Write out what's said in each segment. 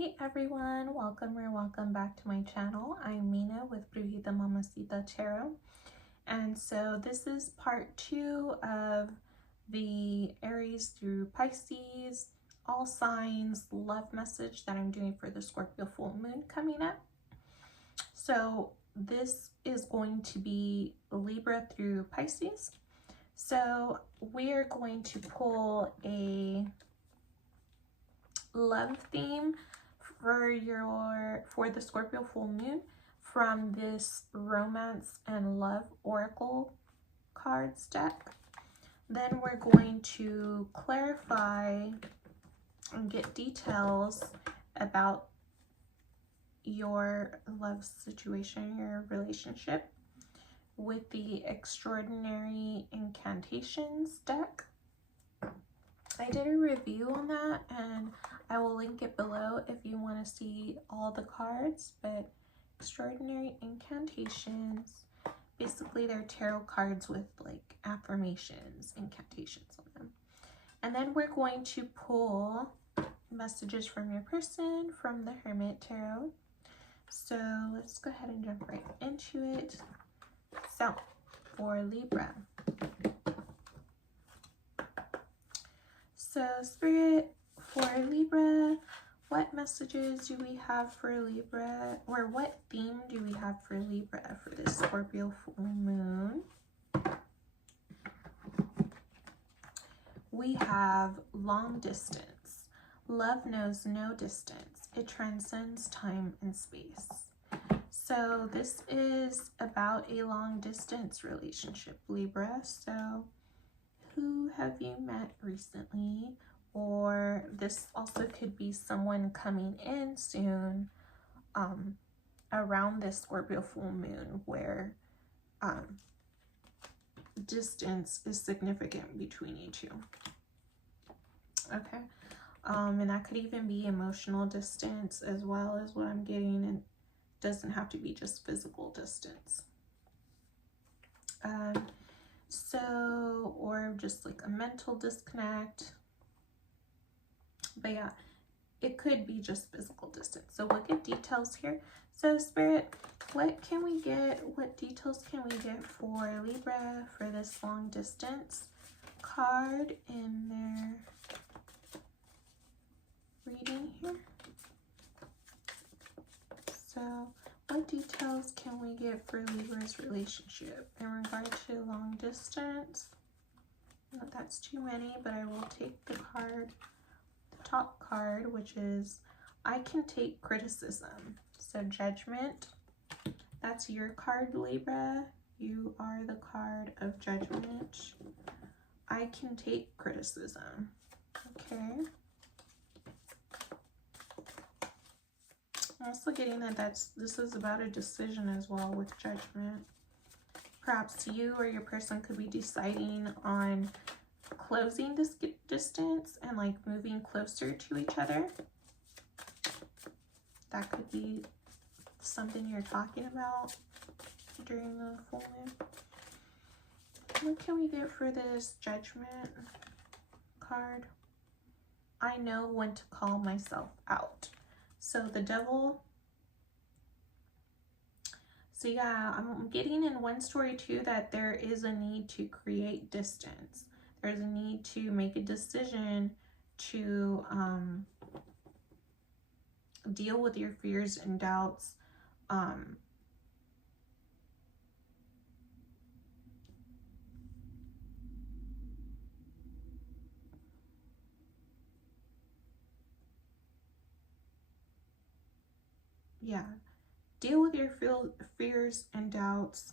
Hey everyone, welcome or welcome back to my channel. I'm Mina with Brujita Mamacita Tarot. And so this is part 2 of the Aries through Pisces, all signs, love message that I'm doing for the Scorpio full moon coming up. So this is going to be Libra through Pisces. So we're going to pull a love theme for the Scorpio full moon from this romance and love oracle cards deck. Then we're going to clarify and get details about your love situation, your relationship, with the extraordinary incantations deck. I did a review on that and I will link it below if you want to see all the cards, but extraordinary incantations, basically they're tarot cards with like affirmations, incantations on them. And then we're going to pull messages from your person from the Hermit Tarot. So let's go ahead and jump right into it. So for Libra. So Spirit, for Libra, what messages do we have for Libra, or what theme do we have for Libra for this Scorpio full moon? We have long distance. Love knows no distance. It transcends time and space. So this is about a long distance relationship, Libra. So who have you met recently? Or this also could be someone coming in soon around this Scorpio full moon where distance is significant between you two. Okay. And that could even be emotional distance as well as what I'm getting, and doesn't have to be just physical distance. So, or just like a mental disconnect. But yeah, it could be just physical distance. So we'll get details here. So Spirit, what details can we get for Libra for this long distance card in their reading here? So what details can we get for Libra's relationship in regard to long distance? No, that's too many, but I will take the card, the top card, which is I can take criticism. So Judgment, that's your card, Libra. You are the card of Judgment. I can take criticism. Okay. I'm also getting that this is about a decision as well with Judgment. Perhaps you or your person could be deciding on closing this distance and like moving closer to each other. That could be something you're talking about during the full moon. What can we get for this Judgment card? I know when to call myself out. So the Devil. So yeah, I'm getting in one story too that there is a need to create distance. There's a need to make a decision to deal with your fears and doubts. Yeah, deal with your fears and doubts,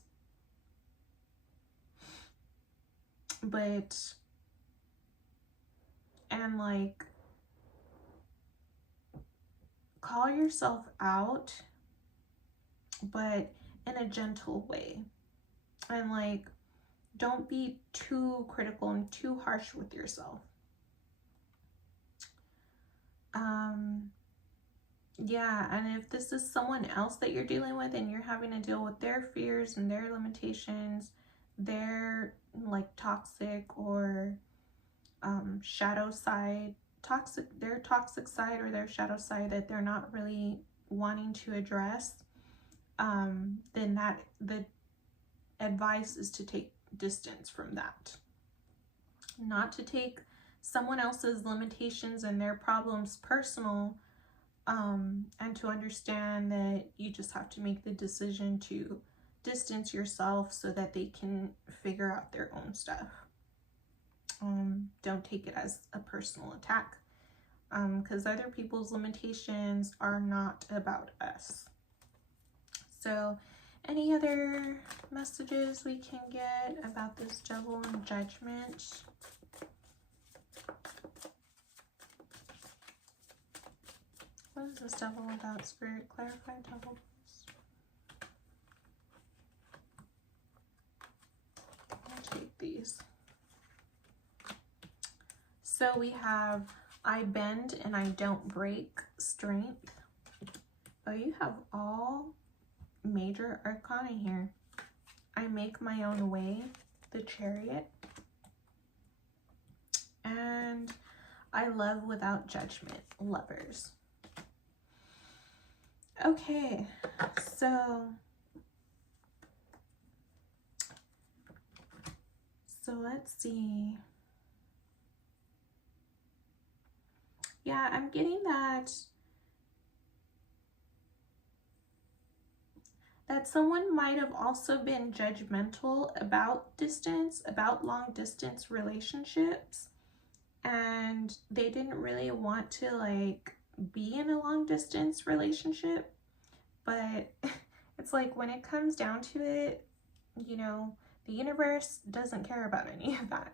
and like call yourself out, but in a gentle way, and like don't be too critical and too harsh with yourself. Yeah, and if this is someone else that you're dealing with and you're having to deal with their fears and their limitations, their like toxic or shadow side their toxic side or their shadow side that they're not really wanting to address, then that the advice is to take distance from that. Not to take someone else's limitations and their problems personal, and to understand that you just have to make the decision to distance yourself so that they can figure out their own stuff. Don't take it as a personal attack, because other people's limitations are not about us. So any other messages we can get about this Devil and Judgment? What is this Devil about, Spirit? Clarify Devil, please. I'll take these. So we have, I bend and I don't break, strength. Oh, you have all major arcana here. I make my own way, the Chariot. And I love without judgment, Lovers. Okay, so let's see. Yeah, I'm getting that someone might have also been judgmental about distance, about long distance relationships, and they didn't really want to like be in a long distance relationship. But it's like when it comes down to it, you know, the universe doesn't care about any of that,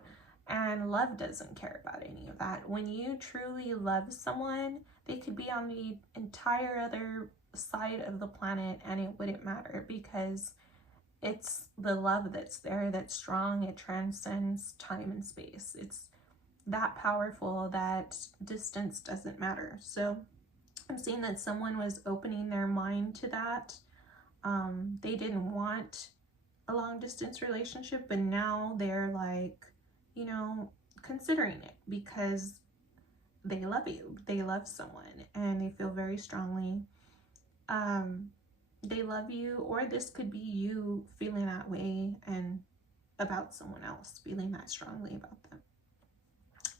and love doesn't care about any of that. When you truly love someone, they could be on the entire other side of the planet and it wouldn't matter, because it's the love that's there that's strong. It transcends time and space. It's that powerful that distance doesn't matter. So I'm seeing that someone was opening their mind to that. They didn't want a long distance relationship, but now they're like, you know, considering it because they love you. They love someone and they feel very strongly. They love you, or this could be you feeling that way and about someone else, feeling that strongly about them.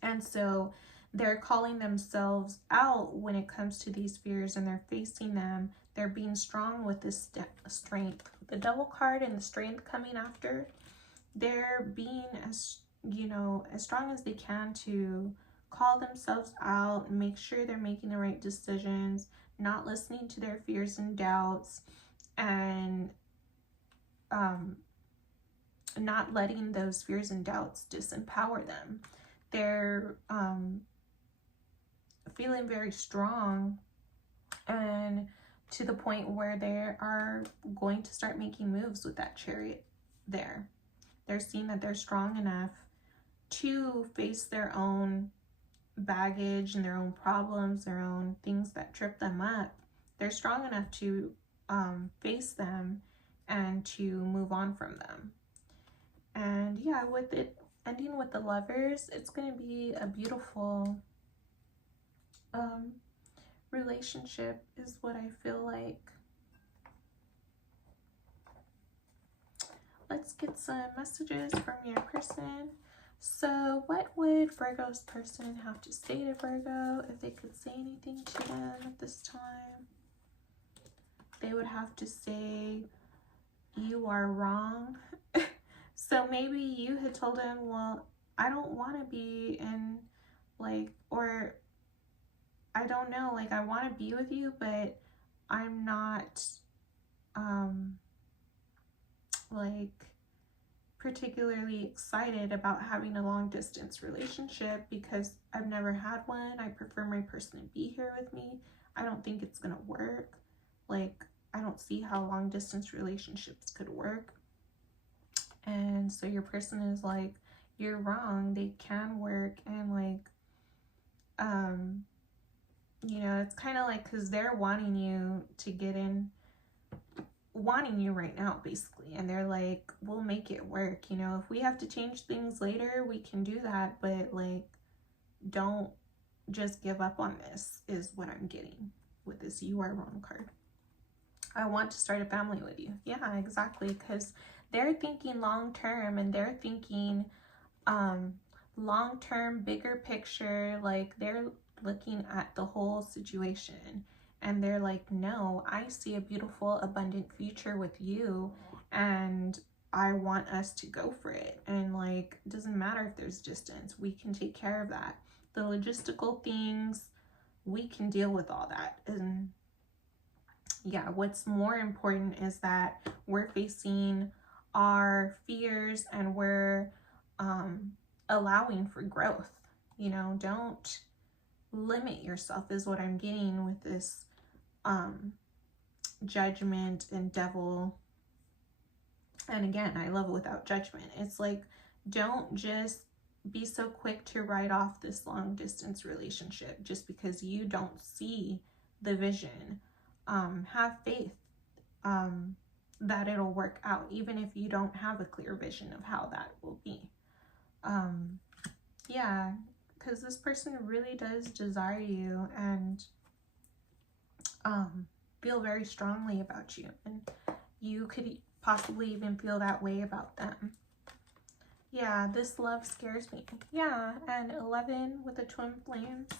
And so they're calling themselves out when it comes to these fears, and they're facing them. They're being strong with this strength. The Devil card and the strength coming after, they're being as, you know, as strong as they can to call themselves out, make sure they're making the right decisions, not listening to their fears and doubts, and not letting those fears and doubts disempower them. They're feeling very strong, and to the point where they are going to start making moves with that Chariot there. They're seeing that they're strong enough to face their own baggage and their own problems, their own things that trip them up. They're strong enough to face them and to move on from them. And yeah, with it ending with the Lovers, it's going to be a beautiful relationship is what I feel like. Let's get some messages from your person. So what would Virgo's person have to say to Virgo if they could say anything to them at this time? They would have to say, you are wrong. So maybe you had told him, well, I don't want to be in, like, or I don't know, like, I want to be with you, but I'm not, like, particularly excited about having a long distance relationship because I've never had one. I prefer my person to be here with me. I don't think it's gonna work. Like, I don't see how long distance relationships could work. And so your person is like, you're wrong, they can work. And like, you know, it's kind of like, because they're wanting you to get in, wanting you right now basically, and they're like, we'll make it work, you know, if we have to change things later we can do that, but like, don't just give up on this, is what I'm getting with this "you are wrong" card. I want to start a family with you. Yeah, exactly, because they're thinking long term, and they're thinking long term, bigger picture. Like, they're looking at the whole situation, and they're like, no, I see a beautiful, abundant future with you, and I want us to go for it. And like, it doesn't matter if there's distance, we can take care of that. The logistical things, we can deal with all that. And yeah, what's more important is that we're facing our fears, and we're allowing for growth. You know, don't limit yourself, is what I'm getting with this Judgment and Devil. And again, I love it without judgment. It's like, don't just be so quick to write off this long distance relationship just because you don't see the vision. Have faith that it'll work out, even if you don't have a clear vision of how that will be. Yeah, because this person really does desire you, and feel very strongly about you, and you could possibly even feel that way about them. Yeah, this love scares me. Yeah, and 11 with the twin flames.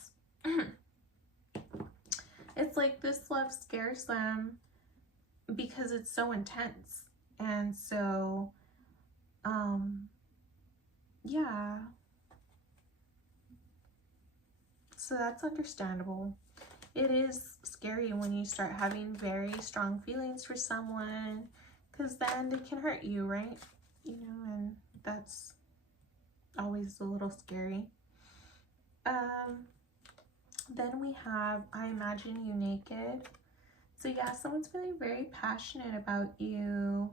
It's like this love scares them because it's so intense. And so, yeah. So that's understandable. It is scary when you start having very strong feelings for someone, because then they can hurt you, right? You know, and that's always a little scary. Then we have "I Imagine You Naked." So yeah, someone's feeling very passionate about you.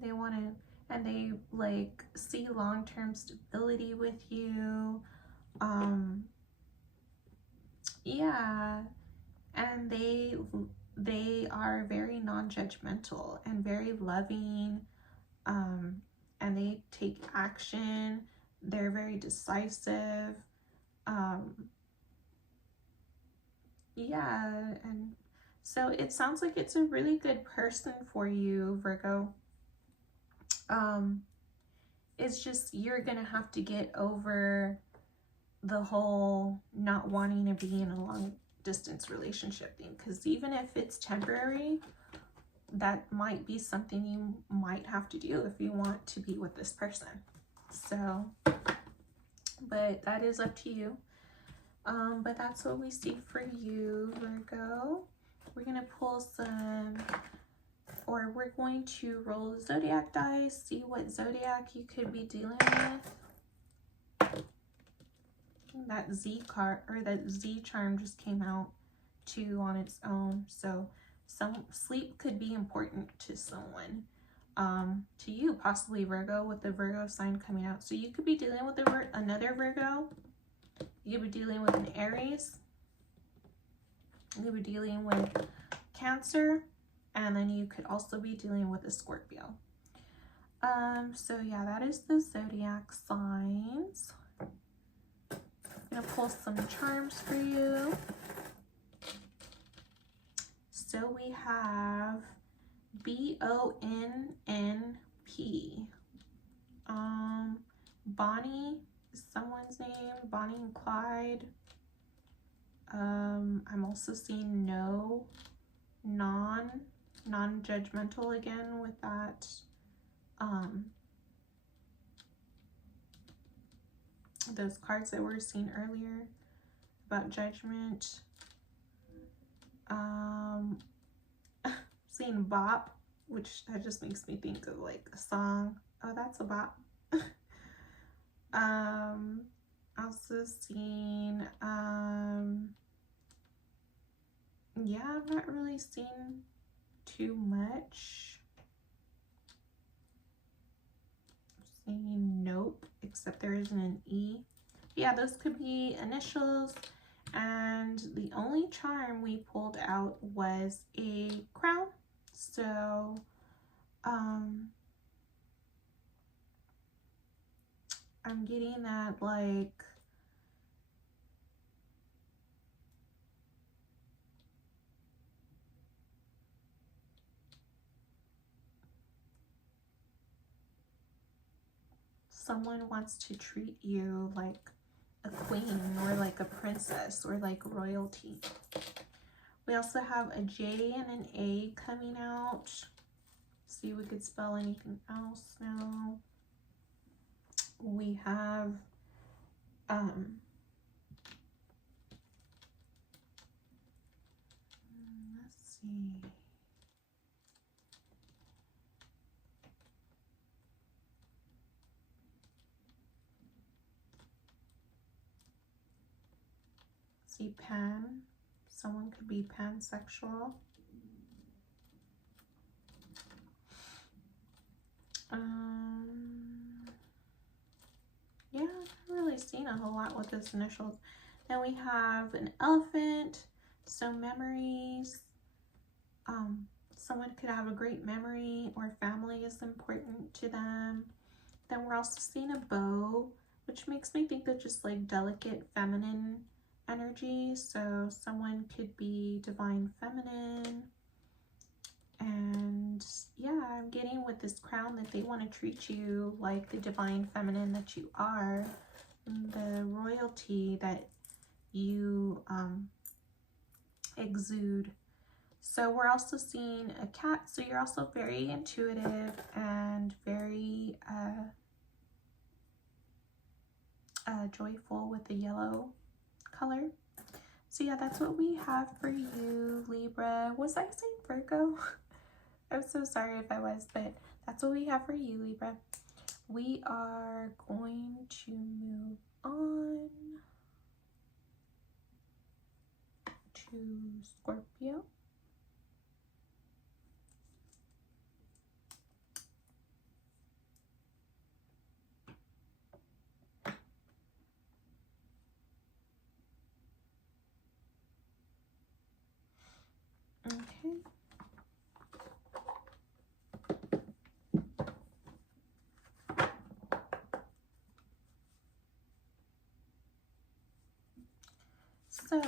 They want to, and they like see long-term stability with you. Yeah, and they are very non-judgmental and very loving, and they take action. They're very decisive. Yeah, and so it sounds like it's a really good person for you, Virgo. It's just, you're gonna have to get over the whole not wanting to be in a long distance relationship thing, because even if it's temporary, that might be something you might have to do if you want to be with this person. So, but that is up to you. But that's what we see for you, Virgo. We're gonna pull some, or we're going to roll the zodiac dice, see what zodiac you could be dealing with. That Z card, or that Z charm, just came out too on its own. So some sleep could be important to someone, to you, possibly Virgo, with the Virgo sign coming out. So you could be dealing with another Virgo. You could be dealing with an Aries. You could be dealing with Cancer, and then you could also be dealing with a Scorpio. So yeah, that is the zodiac signs. I'm gonna pull some charms for you. So we have BONNP. Bonnie is someone's name. Bonnie and Clyde. I'm also seeing non-judgmental again with that. Those cards that we were seeing earlier about judgment. Seeing bop, which that just makes me think of like a song. Oh, that's a bop. Also seeing, yeah, I'm not really seeing too much. I'm seeing nope, except there isn't an E. Yeah, those could be initials. And the only charm we pulled out was a crown. So, I'm getting that, like, someone wants to treat you like a queen or like a princess or like royalty. We also have a J and an A coming out. See if we could spell anything else now. We have let's see. See, pan. Someone could be pansexual. Yeah, I've not really seen a whole lot with those initials. Then we have an elephant, so memories. Someone could have a great memory or family is important to them. Then we're also seeing a bow, which makes me think they're just like delicate feminine energy. So someone could be divine feminine. And yeah, I'm getting with this crown that they want to treat you like the divine feminine that you are, and the royalty that you exude. So we're also seeing a cat, so you're also very intuitive and very joyful with the yellow color. So yeah, that's what we have for you, Libra. Was I saying Virgo? I'm so sorry if I was, but that's what we have for you, Libra. We are going to move on to Scorpio. Okay. So,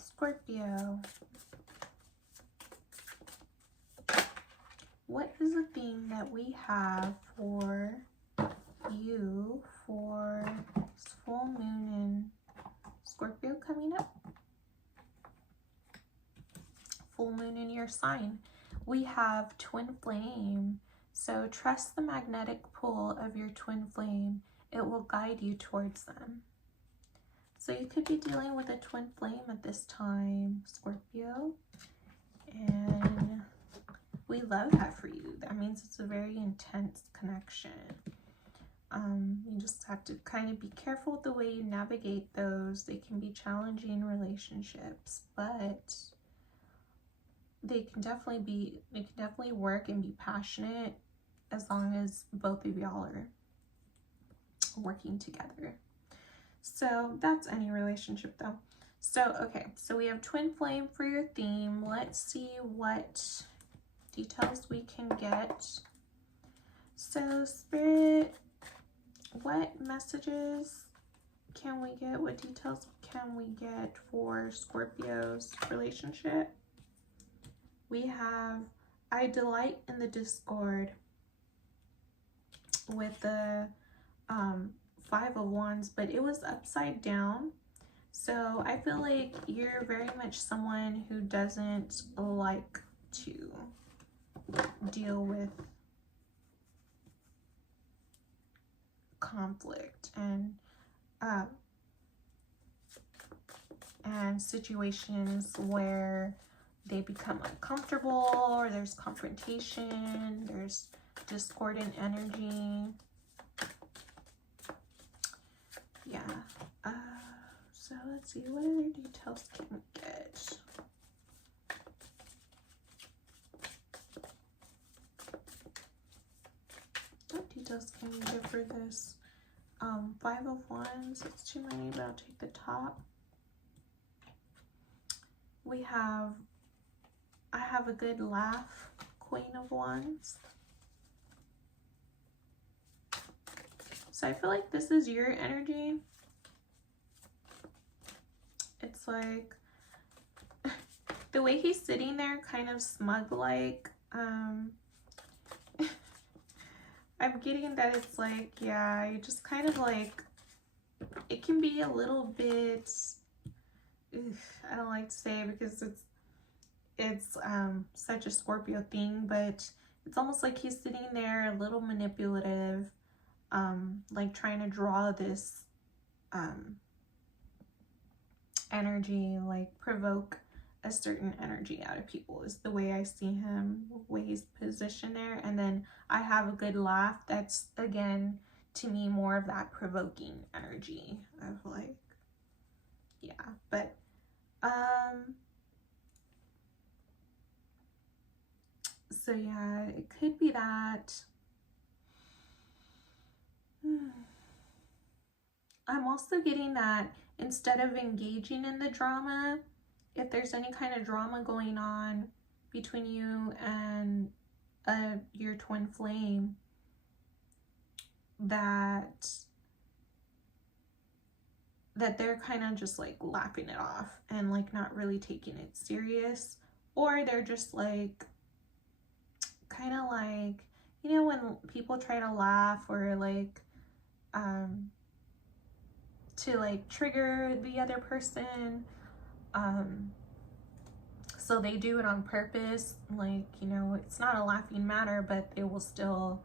Scorpio, what is the theme that we have for you for full moon in Scorpio coming up? Full moon in your sign. We have twin flame. So trust the magnetic pull of your twin flame. It will guide you towards them. So you could be dealing with a twin flame at this time, Scorpio. And we love that for you. That means it's a very intense connection. You just have to kind of be careful with the way you navigate those. They can be challenging relationships, but they can definitely work and be passionate as long as both of y'all are working together. So that's any relationship though. So okay, so we have twin flame for your theme. Let's see what details we can get. So Spirit, what messages can we get? What details can we get for Scorpio's relationship? We have, I delight in the discord with the 5 of Wands, but it was upside down. So I feel like you're very much someone who doesn't like to deal with conflict and situations where they become uncomfortable or there's confrontation, there's discordant energy. Yeah. So let's see, what other details can we get? What details can we get for this? 5 of Wands, it's too many, but I'll take the top. We have, I have a good laugh, Queen of Wands. So I feel like this is your energy. It's like, the way he's sitting there kind of smug like, I'm getting that it's like, yeah, you just kind of like, it can be a little bit, I don't like to say it because it's such a Scorpio thing, but it's almost like he's sitting there a little manipulative, like trying to draw this energy, like provoke a certain energy out of people is the way I see him, the way he's positioned there. And then I have a good laugh. That's, again, to me, more of that provoking energy of like, yeah. But so yeah, it could be that. I'm also getting that instead of engaging in the drama, if there's any kind of drama going on between you and your twin flame, that they're kind of just like laughing it off and like not really taking it serious, or they're just like kind of like, you know, when people try to laugh or like to like trigger the other person, so they do it on purpose, like, you know, it's not a laughing matter, but they will still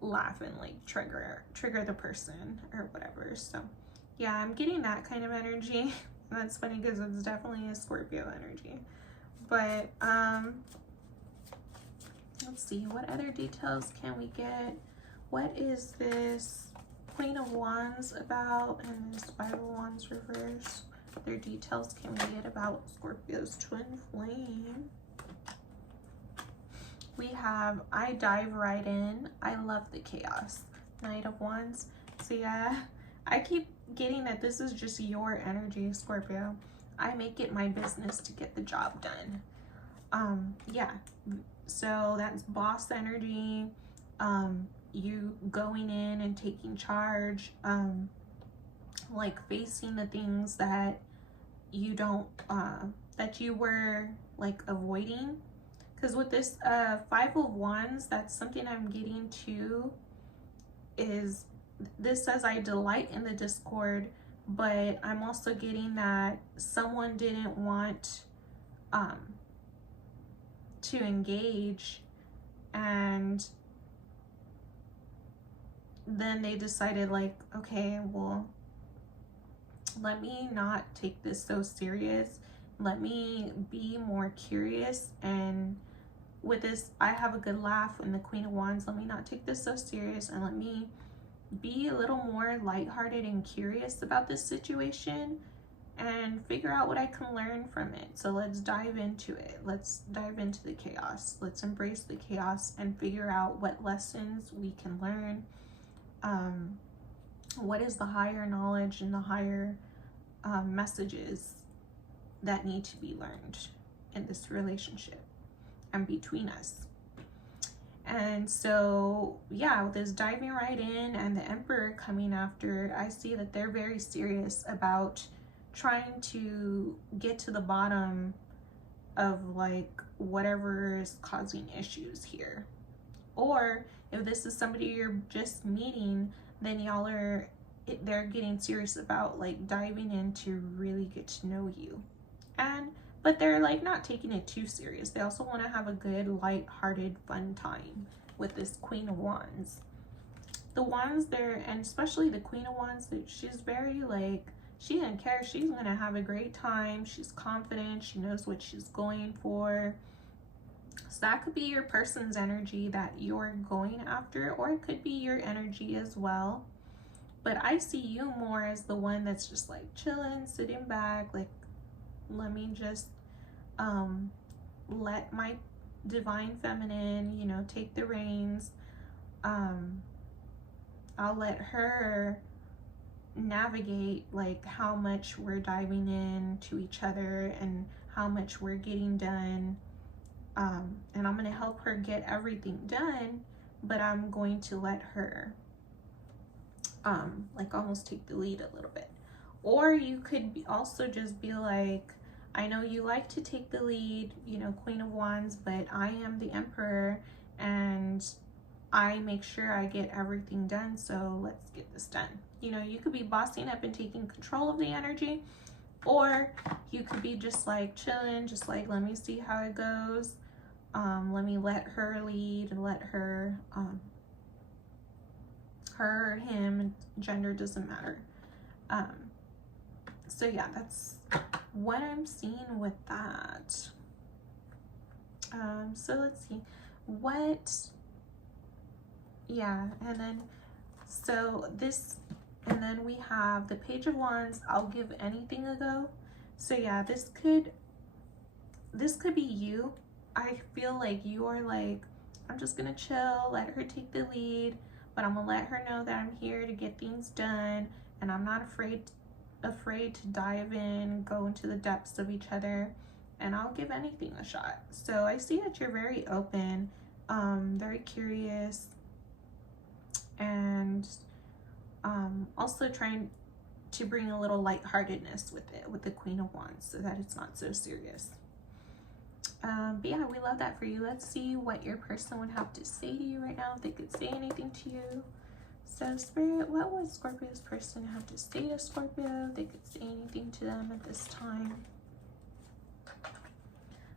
laugh and like trigger the person or whatever. So yeah, I'm getting that kind of energy. That's funny because it's definitely a Scorpio energy. But let's see, what other details can we get? What is this Queen of Wands about, and this Five of Wands reverse? What other details can we get about Scorpio's twin flame? We have, I dive right in. I love the chaos. Knight of Wands. So yeah, I keep getting that this is just your energy, Scorpio. I make it my business to get the job done. Yeah, so that's boss energy. You going in and taking charge, like facing the things that you don't, that you were like avoiding. Because with this Five of Wands, that's something I'm getting to, is this says I delight in the discord, but I'm also getting that someone didn't want to engage, and then they decided like, okay, well, let me not take this so serious. Let me be more curious, and with this, I have a good laugh in the Queen of Wands. Let me not take this so serious, and let me be a little more lighthearted and curious about this situation and figure out what I can learn from it. So let's dive into it. Let's dive into the chaos. Let's embrace the chaos and figure out what lessons we can learn. What is the higher knowledge and the higher messages that need to be learned in this relationship and between us. And so yeah, with this diving right in and the Emperor coming after, I see that they're very serious about trying to get to the bottom of like whatever is causing issues here. Or if this is somebody you're just meeting, then y'all are, they're getting serious about like diving in to really get to know you. But they're like not taking it too serious. They also want to have a good, light-hearted, fun time with this Queen of Wands. The Wands there, and especially the Queen of Wands, she's very like, she doesn't care. She's going to have a great time. She's confident. She knows what she's going for. So that could be your person's energy that you're going after, or it could be your energy as well. But I see you more as the one that's just like chilling, sitting back, like, let me just let my divine feminine, you know, take the reins. I'll let her navigate like how much we're diving in to each other and how much we're getting done. And I'm going to help her get everything done, but I'm going to let her like almost take the lead a little bit. Or you could also just be like, I know you like to take the lead, you know, Queen of Wands, but I am the Emperor, and I make sure I get everything done, so let's get this done. You know, you could be bossing up and taking control of the energy, or you could be just like chilling, just like, let me see how it goes. Let me let her lead and let her, her, him, gender doesn't matter. So yeah, that's what I'm seeing with that. So let's see what, yeah, and then so this, and then we have the Page of Wands. I'll give anything a go. So yeah, this could be you. I feel like you're like, I'm just gonna chill, let her take the lead, but I'm gonna let her know that I'm here to get things done, and I'm not afraid to dive in, go into the depths of each other, and I'll give anything a shot. So I see that you're very open, very curious, and also trying to bring a little lightheartedness with it, with the Queen of Wands, so that it's not so serious. But yeah, we love that for you. Let's see what your person would have to say to you right now, if they could say anything to you. So Spirit, what would Scorpio's person have to say to Scorpio? If they could say anything to them at this time.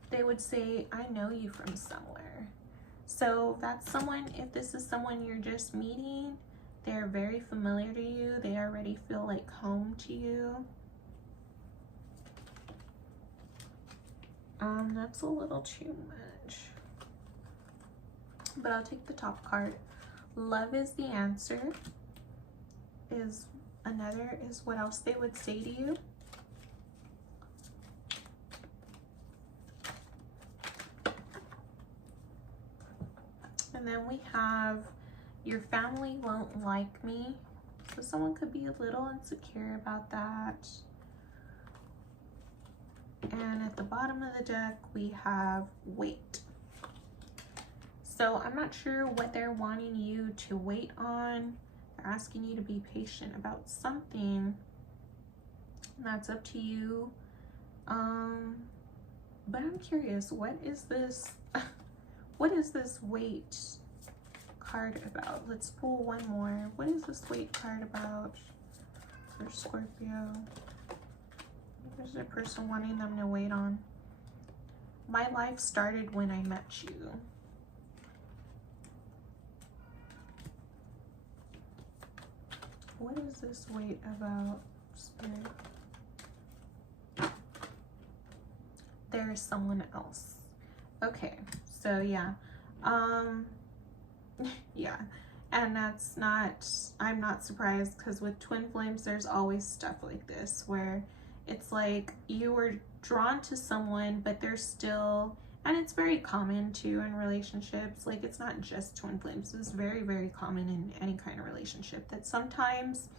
They would say, I know you from somewhere. So that's someone, if this is someone you're just meeting, they're very familiar to you. They already feel like home to you. That's a little too much. But I'll take the top card. Love is the answer. Is another, is what else they would say to you. And then we have, your family won't like me. So someone could be a little insecure about that. And at the bottom of the deck, we have wait. So I'm not sure what they're wanting you to wait on. They're asking you to be patient about something. That's up to you. But I'm curious, what is this? What is this wait card about? Let's pull one more. What is this wait card about for Scorpio? What is the person wanting them to wait on? My life started when I met you. What is this wait about, Spirit? There's someone else. Okay, so yeah. Yeah. And that's not, I'm not surprised, because with twin flames, there's always stuff like this where it's like you were drawn to someone, but they're still, and it's very common too in relationships. Like, it's not just twin flames. It's very, very common in any kind of relationship that sometimes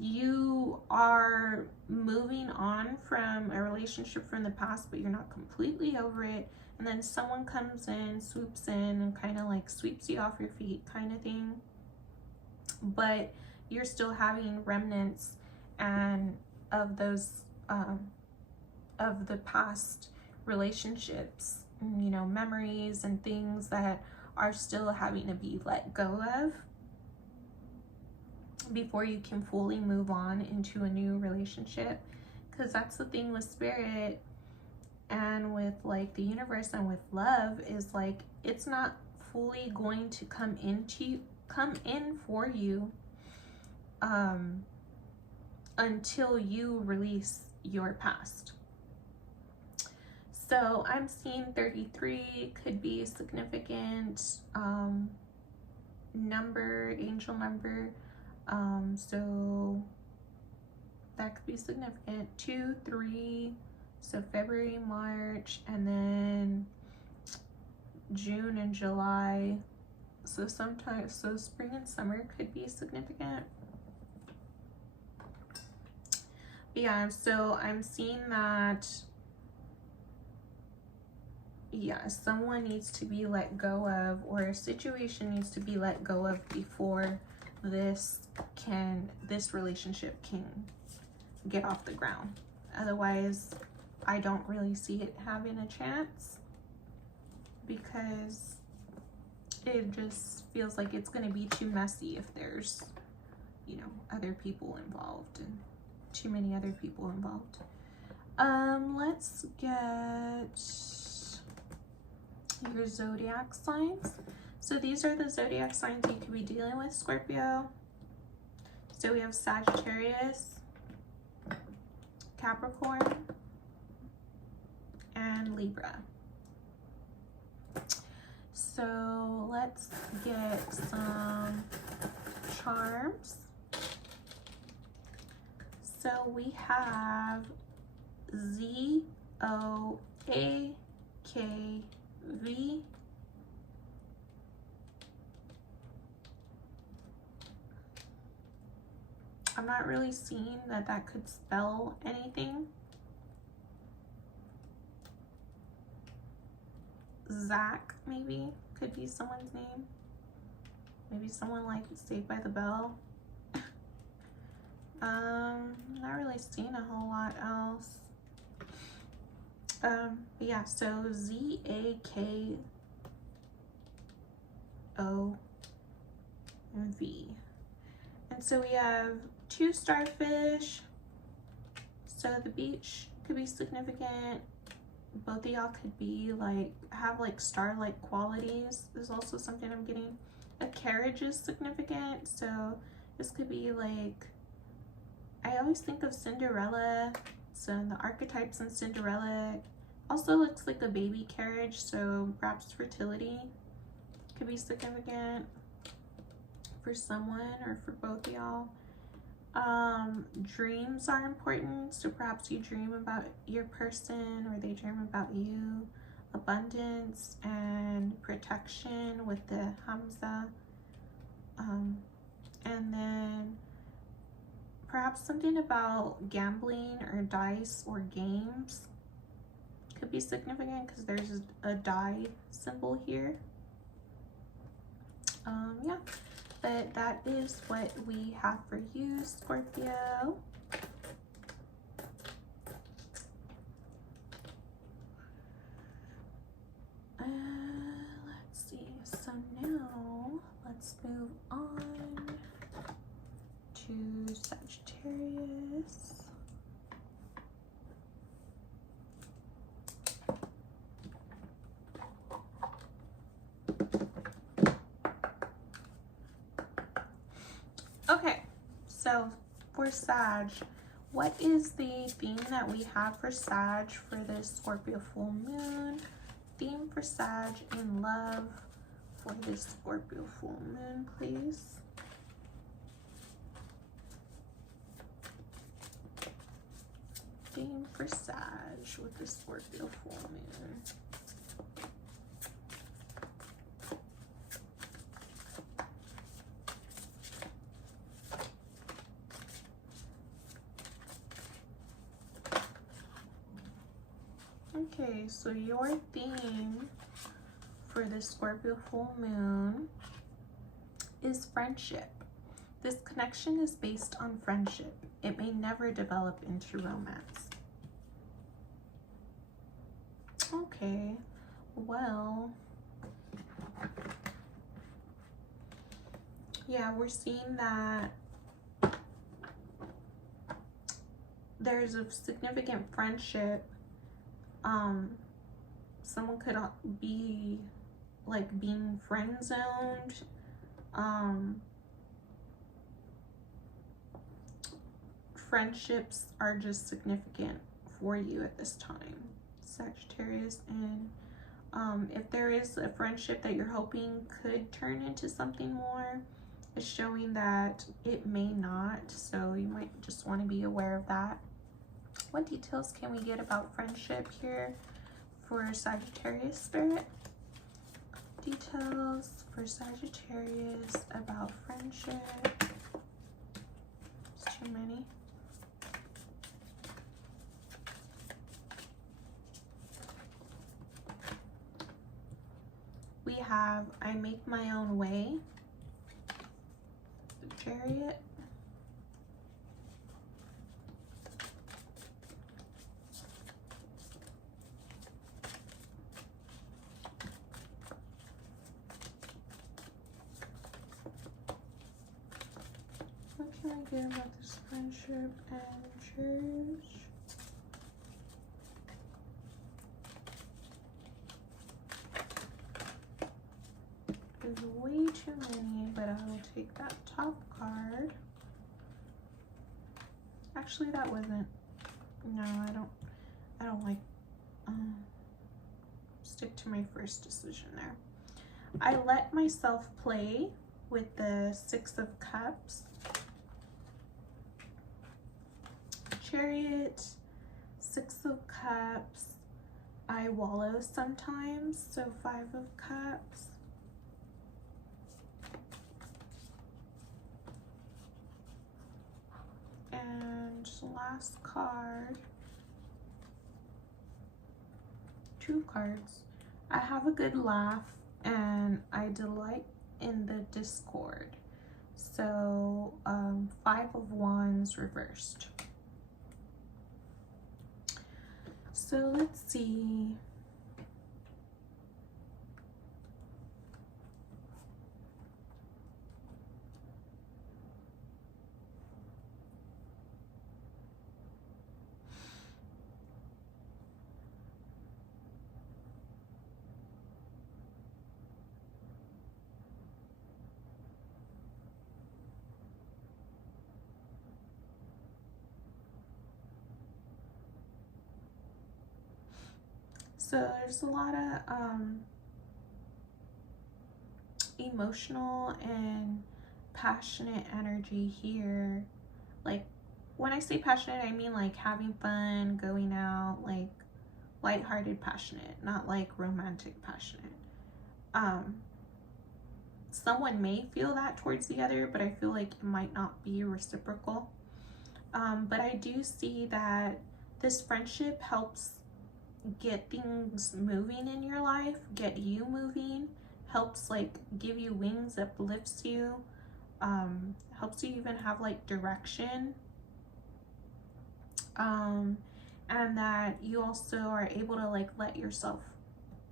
you are moving on from a relationship from the past, but you're not completely over it. And then someone comes in, swoops in, and kind of like sweeps you off your feet kind of thing. But you're still having remnants and of those, of the past relationships, you know, memories and things that are still having to be let go of before you can fully move on into a new relationship. Because that's the thing with Spirit and with like the universe and with love, is like it's not fully going to come in for you until you release your past. So I'm seeing 33 could be a significant number, angel number. So that could be significant. 2, 3, so February, March, and then June and July. So sometimes, so spring and summer could be significant. But yeah, so I'm seeing that, yeah, someone needs to be let go of, or a situation needs to be let go of before this relationship can get off the ground. Otherwise, I don't really see it having a chance, because it just feels like it's going to be too messy if there's, you know, other people involved and too many other people involved. Let's get your zodiac signs. So these are the zodiac signs you could be dealing with, Scorpio. So we have Sagittarius, Capricorn, and Libra. So let's get some charms. So we have ZOAKV. I'm not really seeing that that could spell anything. Zach, maybe, could be someone's name. Maybe someone like Saved by the Bell. Not really seeing a whole lot else. But yeah, so ZAKOV. And so we have 2 starfish. So the beach could be significant. Both of y'all could be like, have like star-like qualities. There's also something I'm getting. A carriage is significant. So this could be like, I always think of Cinderella. So the archetypes in Cinderella also looks like a baby carriage. So perhaps fertility could be significant for someone or for both of y'all. Dreams are important, so perhaps you dream about your person or they dream about you. Abundance and protection with the Hamza. And then perhaps something about gambling or dice or games could be significant because there's a die symbol here. Yeah. But that is what we have for you, Scorpio. Let's see. So now let's move on to Sagittarius. Okay, so for Sag, what is the theme that we have for Sag for this Scorpio full moon? Theme for Sag in love for this Scorpio full moon, please. Theme for Sag with the Scorpio full moon. Okay, so your theme for the Scorpio full moon is friendship. This connection is based on friendship. It may never develop into romance. Okay, well, yeah, we're seeing that there's a significant friendship. Someone could be like being friend zoned. Friendships are just significant for you at this time, Sagittarius. And if there is a friendship that you're hoping could turn into something more, it's showing that it may not. So you might just want to be aware of that. What details can we get about friendship here for Sagittarius spirit? Details for Sagittarius about friendship. It's too many. We have I make my own way. The Chariot. can I get about this friendship and church? There's way too many, but I will take that top card. Actually, that wasn't. No, I don't like. Stick to my first decision there. I let myself play with the Six of Cups, Chariot, Six of Cups. I wallow sometimes, so Five of Cups. And last card, 2 cards. I have a good laugh and I delight in the discord. So 5 of Wands reversed. So let's see. So there's a lot of emotional and passionate energy here. Like when I say passionate, I mean like having fun, going out, like lighthearted passionate, not like romantic passionate. Someone may feel that towards the other, but I feel like it might not be reciprocal. But I do see that this friendship helps get things moving in your life, get you moving, helps like give you wings, uplifts you, helps you even have like direction, and that you also are able to like let yourself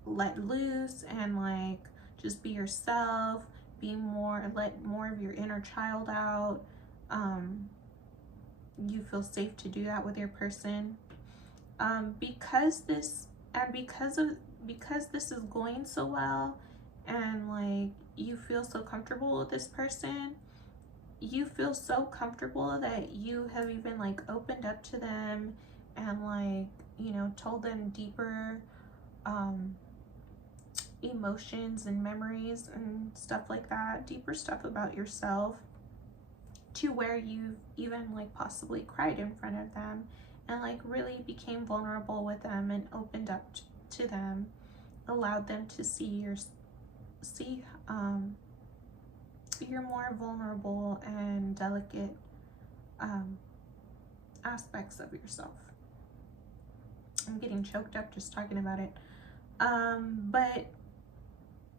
let loose and like just be yourself, be more, let more of your inner child out. You feel safe to do that with your person. Because this is going so well and like you feel so comfortable with this person, you feel so comfortable that you have even like opened up to them and like, you know, told them deeper emotions and memories and stuff like that, deeper stuff about yourself, to where you've even like possibly cried in front of them and like really became vulnerable with them and opened up to them, allowed them to see your more vulnerable and delicate aspects of yourself. I'm getting choked up just talking about it.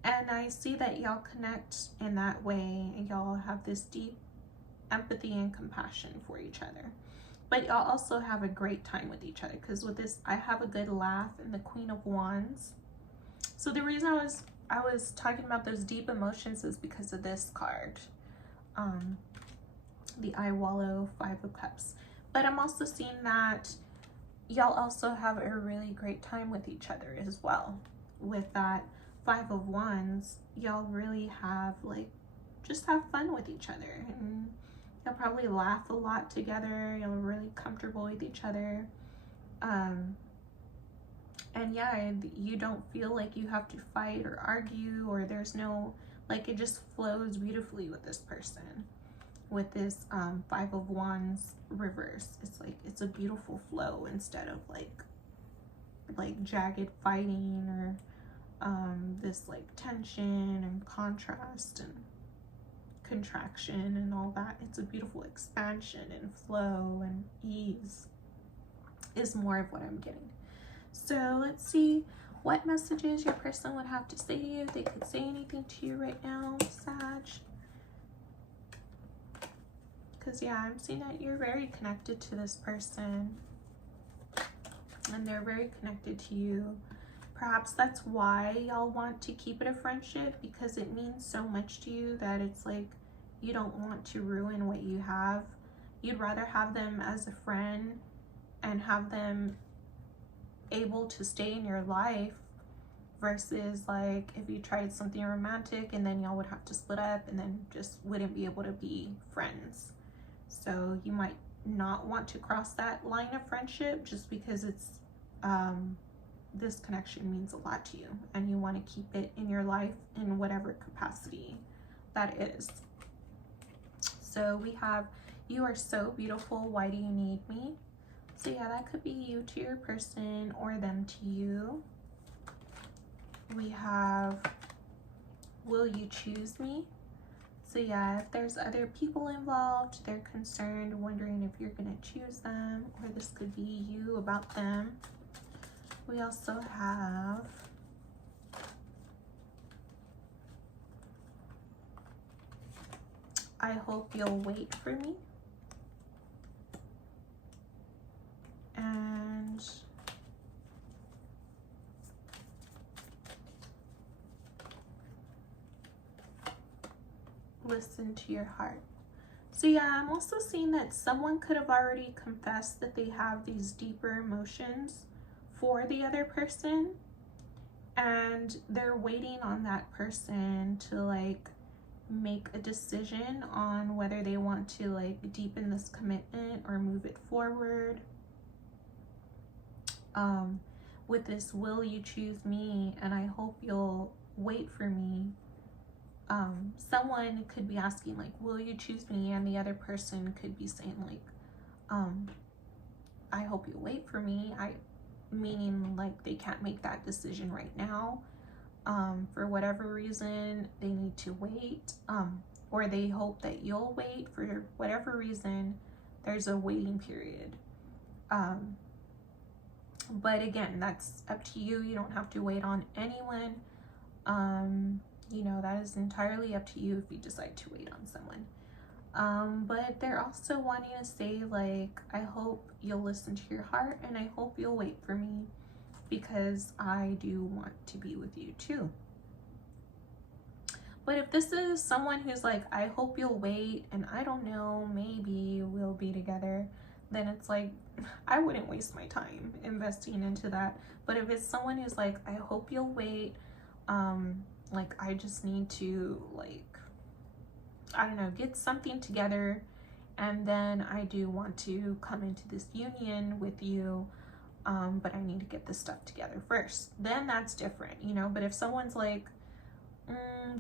And I see that y'all connect in that way, and y'all have this deep empathy and compassion for each other. But y'all also have a great time with each other, because with this, I have a good laugh in the Queen of Wands. So the reason I was talking about those deep emotions is because of this card, the I Wallow, 5 of Cups. But I'm also seeing that y'all also have a really great time with each other as well. With that 5 of Wands, y'all really have like, just have fun with each other, and you'll probably laugh a lot together. You're really comfortable with each other. And yeah, you don't feel like you have to fight or argue, or there's no, like, it just flows beautifully with this person. With this 5 of Wands reverse, it's like, it's a beautiful flow instead of like jagged fighting or this like tension and contrast and contraction and all that. It's a beautiful expansion and flow and ease is more of what I'm getting. So let's see what messages your person would have to say to you. If they could say anything to you right now, Sag. Because yeah, I'm seeing that you're very connected to this person and they're very connected to you. Perhaps that's why y'all want to keep it a friendship, because it means so much to you that it's like You don't want to ruin what you have. You'd rather have them as a friend and have them able to stay in your life versus like if you tried something romantic and then y'all would have to split up and then just wouldn't be able to be friends. So you might not want to cross that line of friendship just because it's this connection means a lot to you and you want to keep it in your life in whatever capacity that is. So we have, you are so beautiful, why do you need me? So yeah, that could be you to your person or them to you. We have, will you choose me? So yeah, if there's other people involved, they're concerned, wondering if you're gonna choose them, or this could be you about them. We also have, I hope you'll wait for me. And listen to your heart. So yeah, I'm also seeing that someone could have already confessed that they have these deeper emotions for the other person, and they're waiting on that person to like make a decision on whether they want to like deepen this commitment or move it forward. With this, will you choose me and I hope you'll wait for me, someone could be asking like, will you choose me? And the other person could be saying like, I hope you wait for me. Meaning like they can't make that decision right now. For whatever reason, they need to wait, or they hope that you'll wait for whatever reason. There's a waiting period. But again, that's up to you. You don't have to wait on anyone. You know, that is entirely up to you if you decide to wait on someone. But they're also wanting to say like, I hope you'll listen to your heart and I hope you'll wait for me because I do want to be with you too. But if this is someone who's like, I hope you'll wait and I don't know, maybe we'll be together, then it's like, I wouldn't waste my time investing into that. But if it's someone who's like, I hope you'll wait, like I just need to like, I don't know, get something together and then I do want to come into this union with you, but I need to get this stuff together first, then that's different, you know. But if someone's like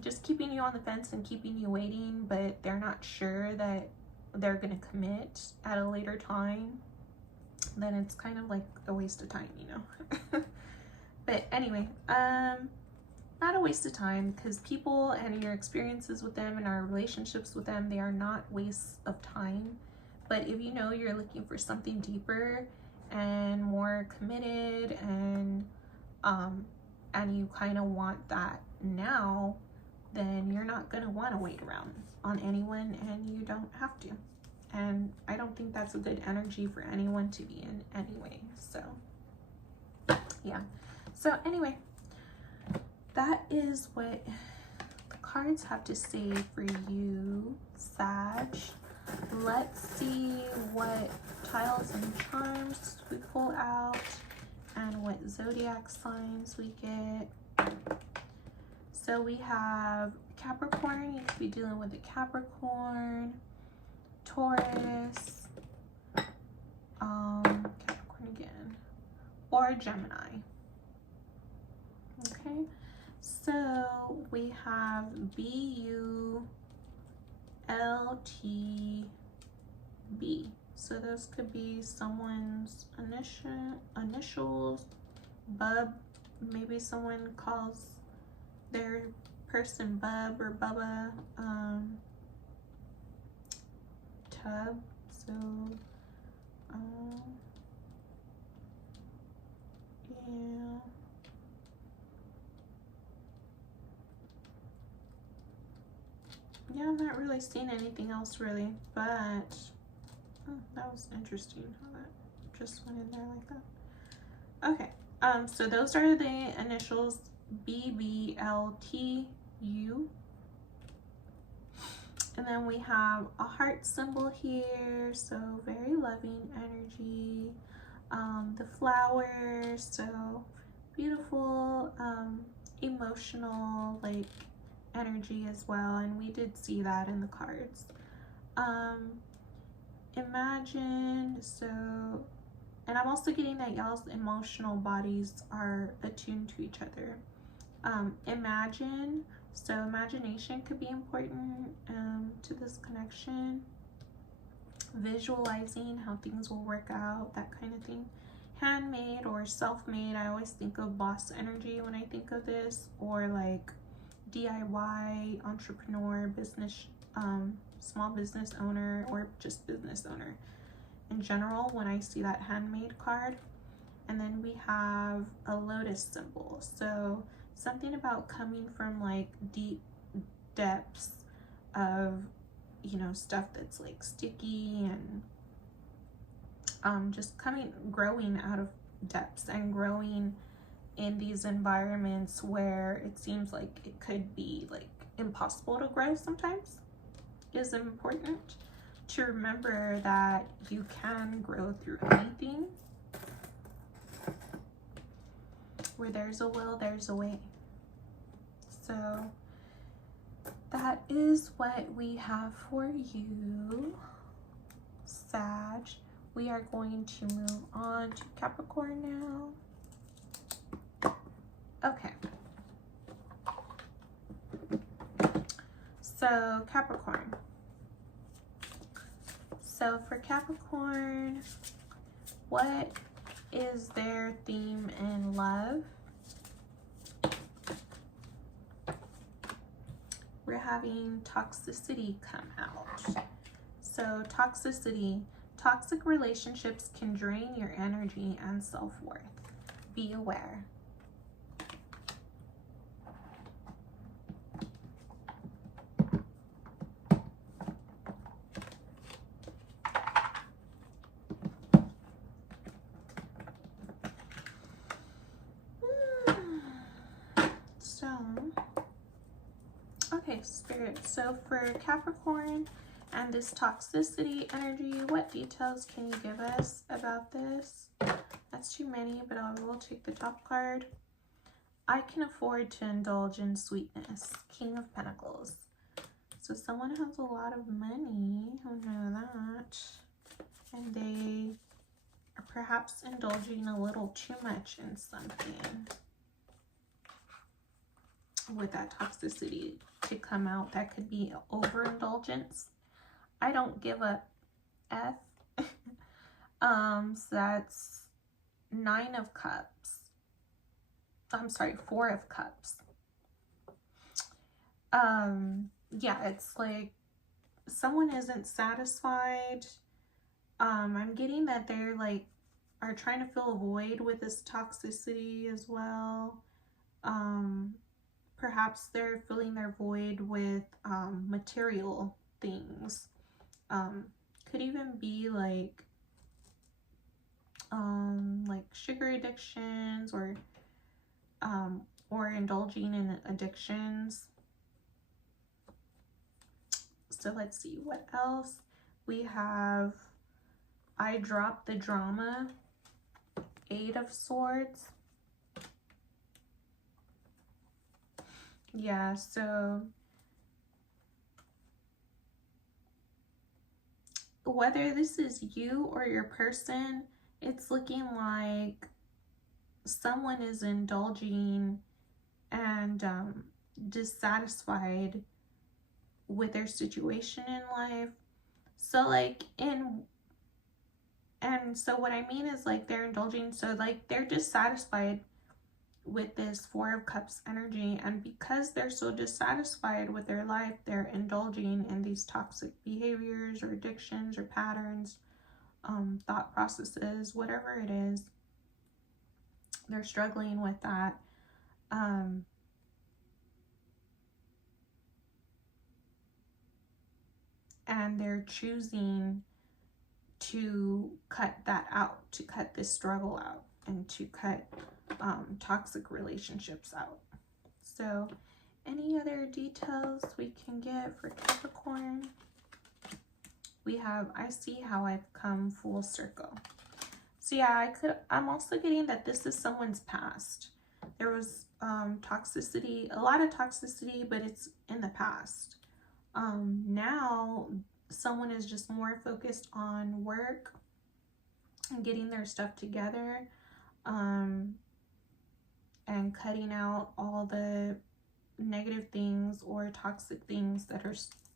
just keeping you on the fence and keeping you waiting, but they're not sure that they're gonna commit at a later time, then it's kind of like a waste of time, you know. But anyway, not a waste of time, because people and your experiences with them and our relationships with them, they are not wastes of time. But if you know you're looking for something deeper and more committed and you kind of want that now, then you're not going to want to wait around on anyone, and you don't have to. And I don't think that's a good energy for anyone to be in anyway. So yeah. So anyway, that is what the cards have to say for you, Sag. Let's see what tiles and charms we pull out and what zodiac signs we get. So we have Capricorn. You could be dealing with a Capricorn, Taurus, Capricorn again, or Gemini. Okay, so we have BULTB. So those could be someone's initials. Bub, maybe someone calls their person Bub or Bubba. Tub, so yeah. Yeah, I'm not really seeing anything else really, but that was interesting how that just went in there like that. Okay, so those are the initials BBLTU. And then we have a heart symbol here, so very loving energy. The flowers, so beautiful, emotional, like, energy as well, and we did see that in the cards. Imagine, so, and I'm also getting that y'all's emotional bodies are attuned to each other. Imagine, so imagination could be important to this connection. Visualizing how things will work out, that kind of thing. Handmade or self-made, I always think of boss energy when I think of this, or like DIY, entrepreneur, business, small business owner, or just business owner in general when I see that handmade card. And then we have a lotus symbol, so something about coming from like deep depths of, you know, stuff that's like sticky, and just growing out of depths and growing in these environments where it seems like it could be like impossible to grow sometimes. Is important to remember that you can grow through anything. Where there's a will, there's a way. So that is what we have for you, Sag. We are going to move on to Capricorn now. Okay. So Capricorn. So for Capricorn, what is their theme in love? We're having toxicity come out. So toxicity, toxic relationships can drain your energy and self-worth. Be aware. Okay, Spirit. So for Capricorn and this toxicity energy, what details can you give us about this? That's too many, but I will take the top card. I can afford to indulge in sweetness. King of Pentacles. So someone has a lot of money, I know that. And they are perhaps indulging a little too much in something. With that toxicity to come out, that could be overindulgence. I don't give a F. So that's 9 of Cups. I'm sorry, 4 of Cups. Yeah, it's like someone isn't satisfied. I'm getting that they're like are trying to fill a void with this toxicity as well. Perhaps they're filling their void with material things. Could even be like sugar addictions, or indulging in addictions. So let's see what else we have. I dropped the drama, 8 of Swords. Yeah, so whether this is you or your person, it's looking like someone is indulging and dissatisfied with their situation in life. So like so what I mean is like they're indulging, so like they're dissatisfied with this 4 of Cups energy, and because they're so dissatisfied with their life, they're indulging in these toxic behaviors or addictions or patterns, thought processes, whatever it is. They're struggling with that. And they're choosing to cut that out, to cut this struggle out, and to cut toxic relationships out. So Any other details we can get for Capricorn? We have, I see how I've come full circle. So yeah, I'm also getting that this is someone's past. There was toxicity, a lot of toxicity, but it's in the past. Now someone is just more focused on work and getting their stuff together, and cutting out all the negative things or toxic things that are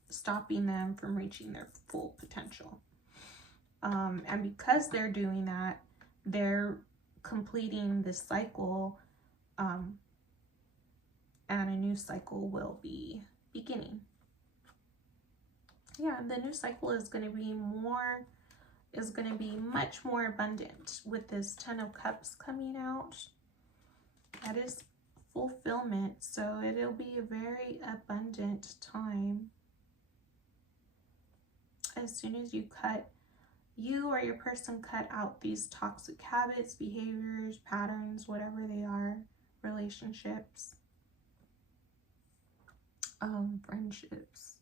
stopping them from reaching their full potential. And because they're doing that, they're completing this cycle, and a new cycle will be beginning. Yeah, the new cycle is going to be much more abundant with this 10 of Cups coming out. That is fulfillment, so it'll be a very abundant time. As soon as you or your person cut out these toxic habits, behaviors, patterns, whatever they are, relationships, friendships,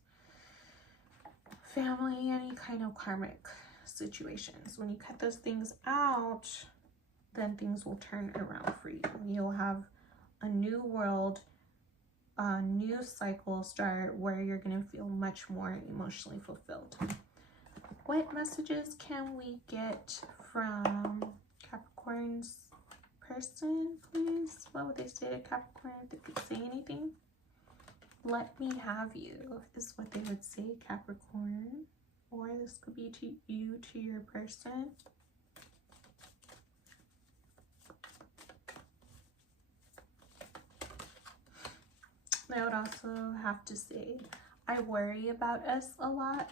family, any kind of karmic situations. When you cut those things out, then things will turn around for you. You'll have a new world, a new cycle start where you're going to feel much more emotionally fulfilled. What messages can we get from Capricorn's person, please? What would they say to Capricorn if they could say anything? Let me have you is what they would say, Capricorn. Or this could be to you, to your person. They would also have to say, I worry about us a lot.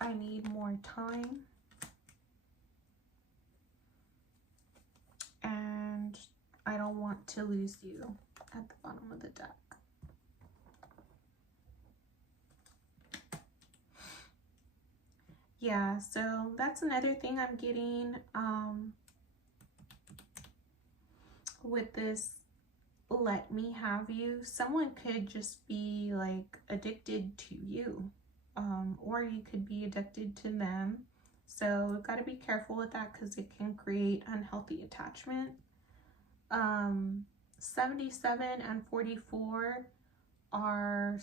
I need more time. And I don't want to lose you at the bottom of the deck. Yeah, so that's another thing I'm getting with this let me have you. Someone could just be like addicted to you, or you could be addicted to them. So we've got to be careful with that because it can create unhealthy attachment. 77 and 44 are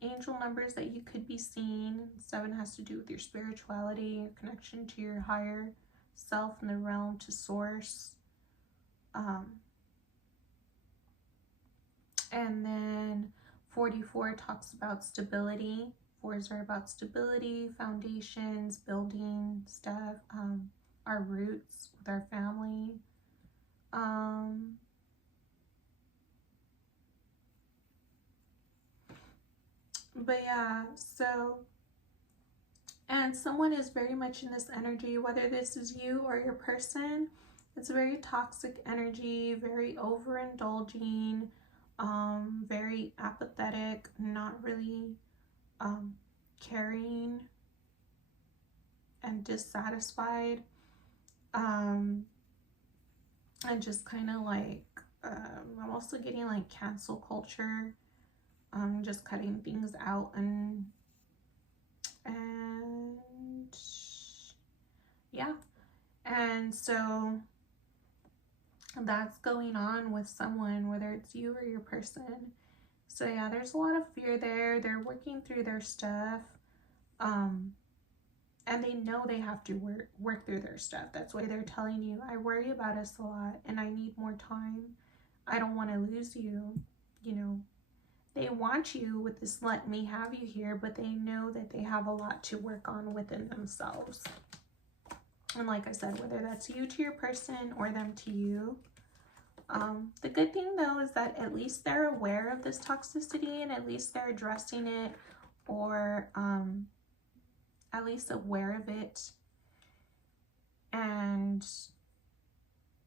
angel numbers that you could be seeing. 7 has to do with your spirituality, your connection to your higher self in the realm, to source. And then 44 talks about stability. 4s are about stability, foundations, building stuff, our roots with our family. But yeah, so, and someone is very much in this energy, whether this is you or your person. It's very toxic energy, very overindulging, very apathetic, not really caring, and dissatisfied, and just kind of like, I'm also getting like cancel culture, just cutting things out, and yeah, and so that's going on with someone, whether it's you or your person. So yeah, there's a lot of fear there. They're working through their stuff, and they know they have to work through their stuff. That's why they're telling you, I worry about us a lot and I need more time. I don't want to lose you. You know, they want you with this let me have you here, but they know that they have a lot to work on within themselves. And like I said, whether that's you to your person or them to you, the good thing though is that at least they're aware of this toxicity, and at least they're addressing it, or at least aware of it, and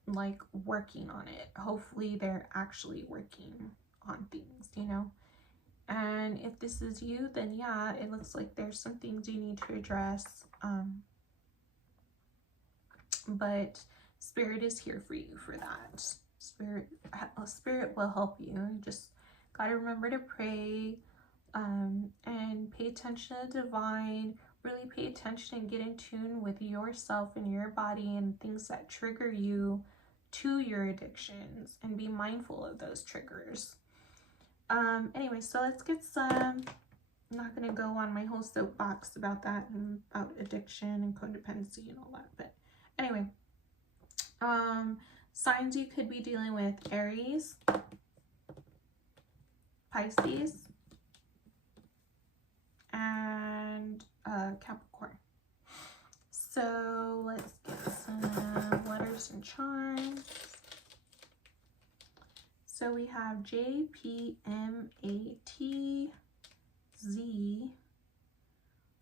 like working on it. Hopefully they're actually working on things, you know. And if this is you, then yeah, it looks like there's some things you need to address, but Spirit is here for you for that. Spirit will help you. You just got to remember to pray and pay attention to the divine. Really pay attention and get in tune with yourself and your body and things that trigger you to your addictions, and be mindful of those triggers. Anyway, so let's get some. I'm not going to go on my whole soapbox about that and about addiction and codependency and all that, but anyway, signs you could be dealing with: Aries, Pisces, and Capricorn. So let's get some letters and charms. So we have J, P, M, A, T, Z.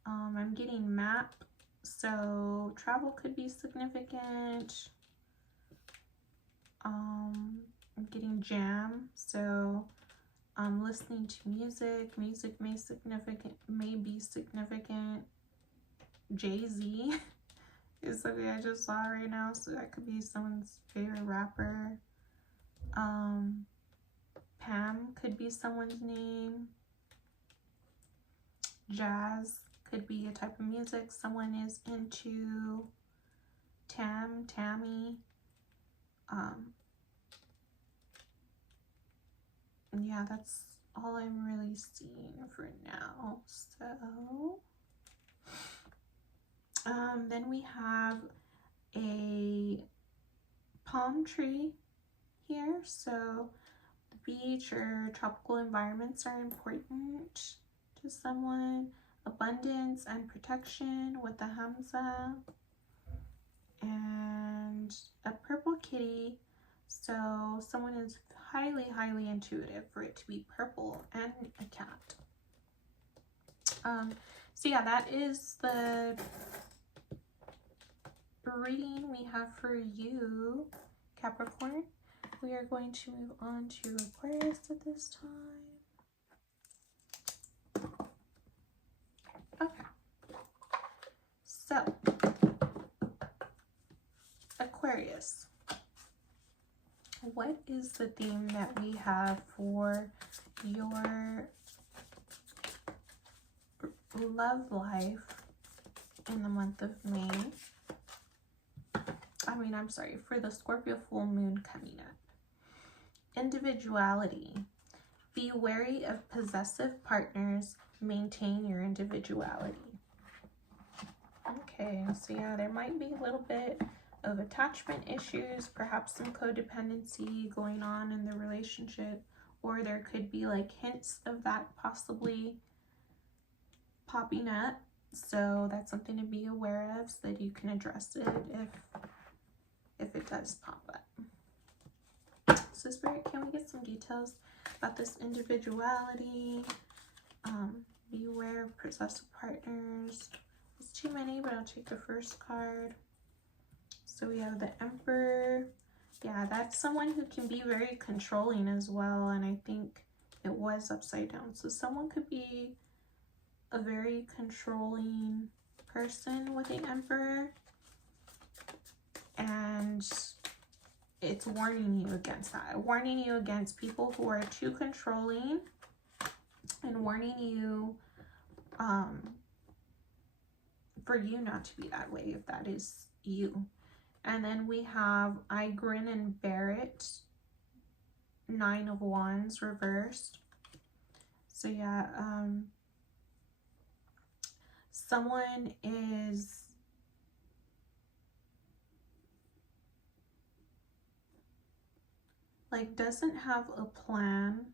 I'm getting map, so travel could be significant. I'm getting jam, so listening to music. Music may be significant. Jay-Z is something I just saw right now, so that could be someone's favorite rapper. Pam could be someone's name. Jazz could be a type of music someone is into. Tammy. Yeah, that's all I'm really seeing for now. So then we have a palm tree here. So the beach or tropical environments are important to someone. Abundance and protection with the Hamza. And a purple kitty. So someone is highly intuitive for it to be purple, and a cat. So yeah, that is the reading we have for you, Capricorn. We are going to move on to Aquarius at this time. Okay. So, Aquarius. What is the theme that we have for your love life in the month of May? I'm sorry, for the Scorpio full moon coming up. Individuality. Be wary of possessive partners. Maintain your individuality. Okay, so yeah, there might be a little bit of attachment issues, perhaps some codependency going on in the relationship, or there could be like hints of that possibly popping up. So that's something to be aware of, so that you can address it if it does pop up. So Spirit, can we get some details about this individuality? Beware of possessive partners. It's too many, but I'll take the first card. So we have the Emperor. Yeah, that's someone who can be very controlling as well, and I think it was upside down. So someone could be a very controlling person with the Emperor, and it's warning you against that. Warning you against people who are too controlling, and warning you for you not to be that way if that is you. And then we have I Grin and Bear It, 9 of Wands reversed. So yeah, someone is like doesn't have a plan.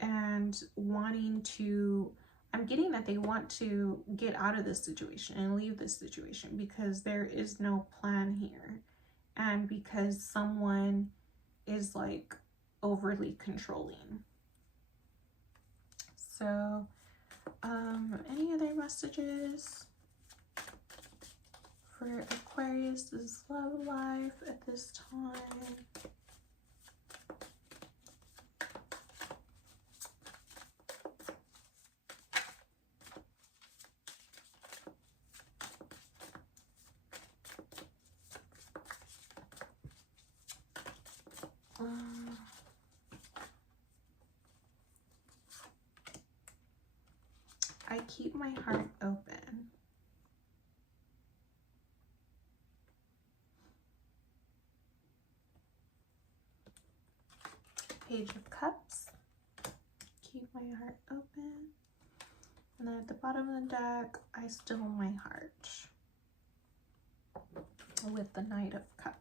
And wanting to, I'm getting that they want to get out of this situation and leave this situation because there is no plan here. And because someone is like overly controlling. So, any other messages for Aquarius's love life at this time? I keep my heart open. Page of Cups. Keep my heart open. And then at the bottom of the deck, I still my heart with the Knight of Cups.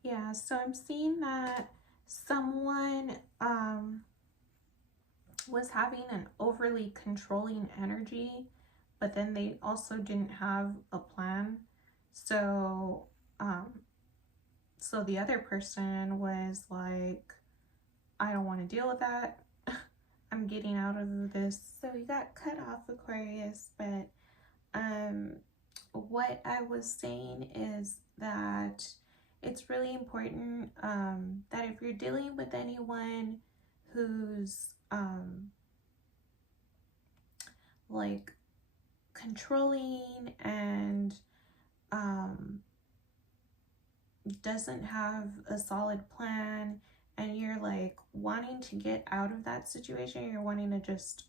Yeah, so I'm seeing that someone was having an overly controlling energy, but then they also didn't have a plan. So so the other person was like, I don't want to deal with that. I'm getting out of this. So we got cut off, Aquarius, but what I was saying is that it's really important that if you're dealing with anyone who's like controlling and doesn't have a solid plan, and you're like wanting to get out of that situation, you're wanting to just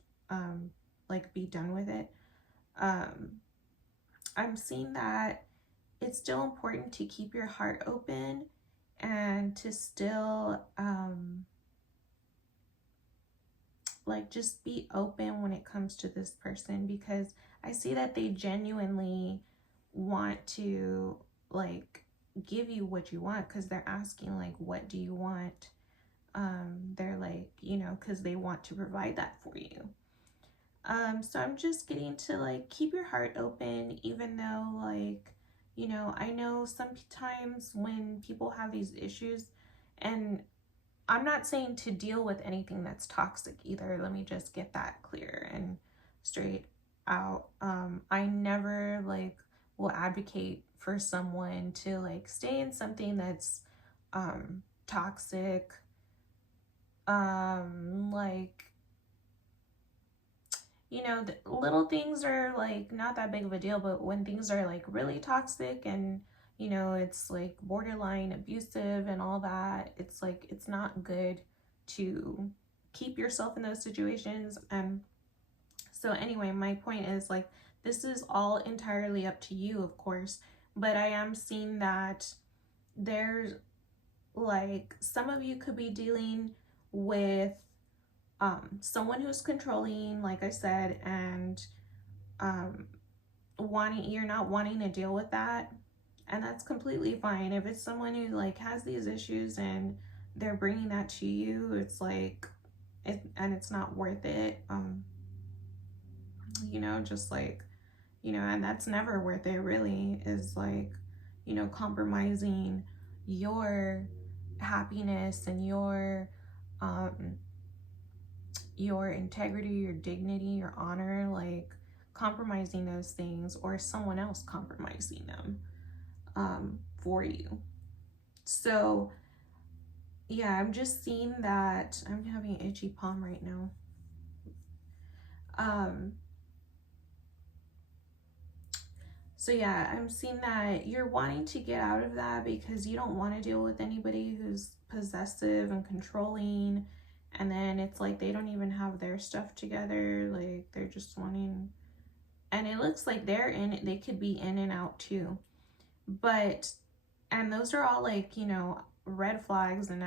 like be done with it, I'm seeing that it's still important to keep your heart open and to still like just be open when it comes to this person, because I see that they genuinely want to like give you what you want, because they're asking like, what do you want? They're like, you know, because they want to provide that for you. So I'm just getting to like keep your heart open, even though like, you know, I know sometimes when people have these issues, and I'm not saying to deal with anything that's toxic either. Let me just get that clear and straight out. I never like will advocate for someone to like stay in something that's toxic. Like, you know, the little things are like not that big of a deal, but when things are like really toxic and, you know, it's like borderline abusive and all that, it's like it's not good to keep yourself in those situations. And so anyway, my point is like, this is all entirely up to you, of course, but I am seeing that there's like some of you could be dealing with someone who's controlling, like I said, and you're not wanting to deal with that, and that's completely fine. If it's someone who like has these issues and they're bringing that to you, it's like and it's not worth it. You know, just like, you know, and that's never worth it really, is like, you know, compromising your happiness and your integrity, your dignity, your honor, like compromising those things, or someone else compromising them for you. So yeah, I'm just seeing that. I'm having an itchy palm right now. So yeah, I'm seeing that you're wanting to get out of that because you don't want to deal with anybody who's possessive and controlling, and then it's like they don't even have their stuff together, like they're just wanting, and it looks like they could be in and out too. But, and those are all like, you know, red flags, and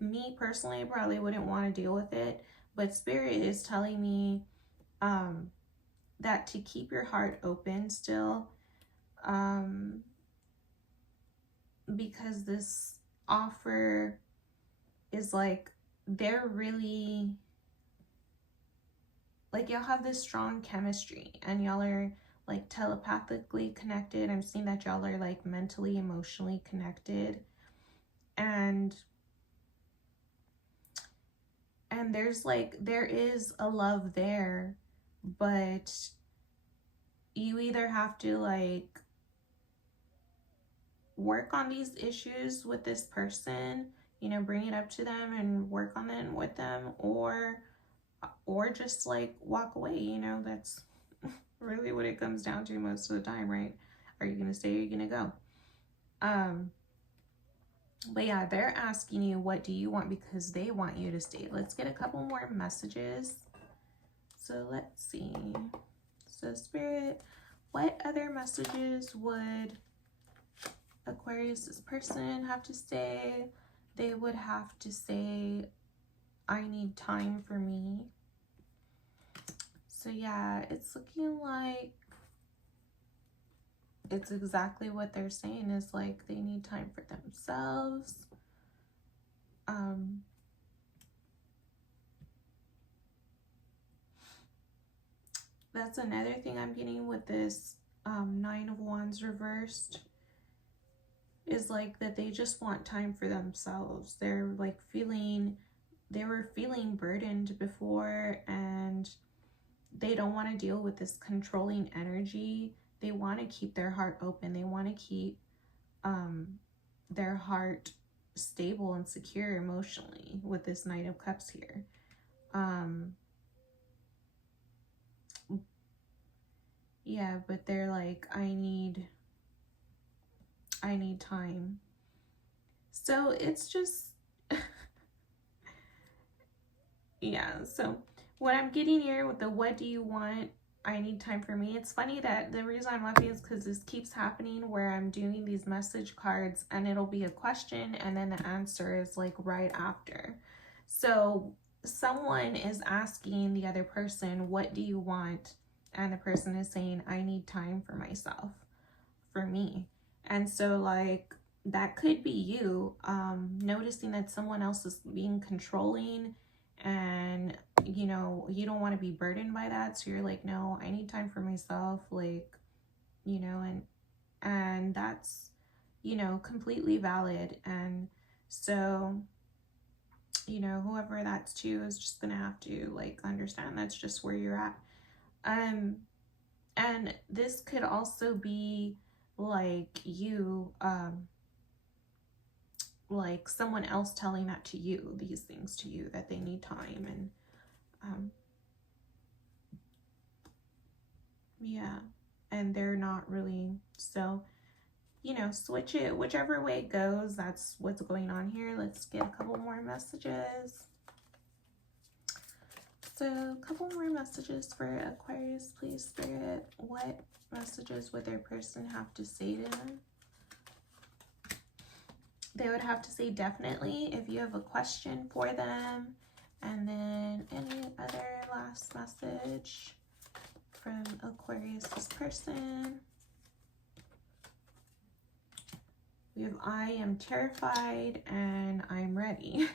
me personally, probably wouldn't want to deal with it. But Spirit is telling me that to keep your heart open still, because this offer is like, they're really like, y'all have this strong chemistry and y'all are like telepathically connected. I'm seeing that y'all are like mentally, emotionally connected, and there is a love there, but you either have to like work on these issues with this person, you know, bring it up to them and work on it with them, or just like walk away. You know, that's really what it comes down to most of the time, right? Are you gonna stay or are you gonna go? But yeah, they're asking you, what do you want, because they want you to stay. Let's get a couple more messages. So let's see. So Spirit, what other messages would Aquarius's person have to say? They would have to say, I need time for me. So yeah, it's looking like it's exactly what they're saying, is like they need time for themselves. That's another thing I'm getting with this 9 of Wands reversed, is like that they just want time for themselves. They're like they were feeling burdened before, and they don't want to deal with this controlling energy. They want to keep their heart open. They want to keep their heart stable and secure emotionally with this Knight of Cups here. Yeah, but they're like, I need time. So it's just yeah, so what I'm getting here with the what do you want, I need time for me. It's funny that the reason I'm laughing is because this keeps happening where I'm doing these message cards and it'll be a question and then the answer is like right after. So someone is asking the other person, what do you want? And the person is saying, I need time for myself, for me. And so like that could be you noticing that someone else is being controlling, and you know, you don't want to be burdened by that, so you're like, no, I need time for myself, like, you know, and that's, you know, completely valid. And so, you know, whoever that's to is just gonna have to like understand that's just where you're at. And this could also be like you, like someone else telling that to you, these things to you, that they need time. And yeah, and they're not really. So, you know, switch it whichever way it goes. That's what's going on here. Let's get a couple more messages. So a couple more messages for Aquarius, please, Spirit. What messages would their person have to say to them? They would have to say definitely if you have a question for them. And then any other last message from Aquarius's person. We have I am terrified and I'm ready.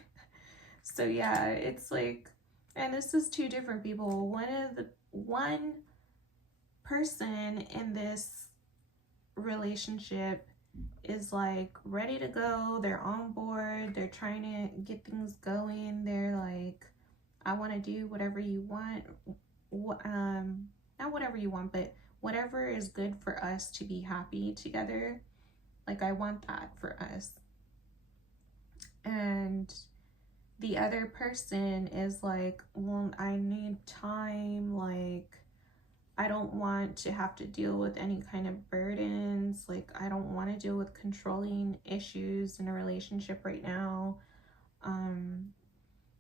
So yeah, it's like, and this is two different people. One person in this relationship is like ready to go. They're on board. They're trying to get things going. They're like, I want to do whatever you want. Not whatever you want, but whatever is good for us to be happy together. Like, I want that for us. And the other person is like, well, I need time. Like, I don't want to have to deal with any kind of burdens. Like, I don't want to deal with controlling issues in a relationship right now.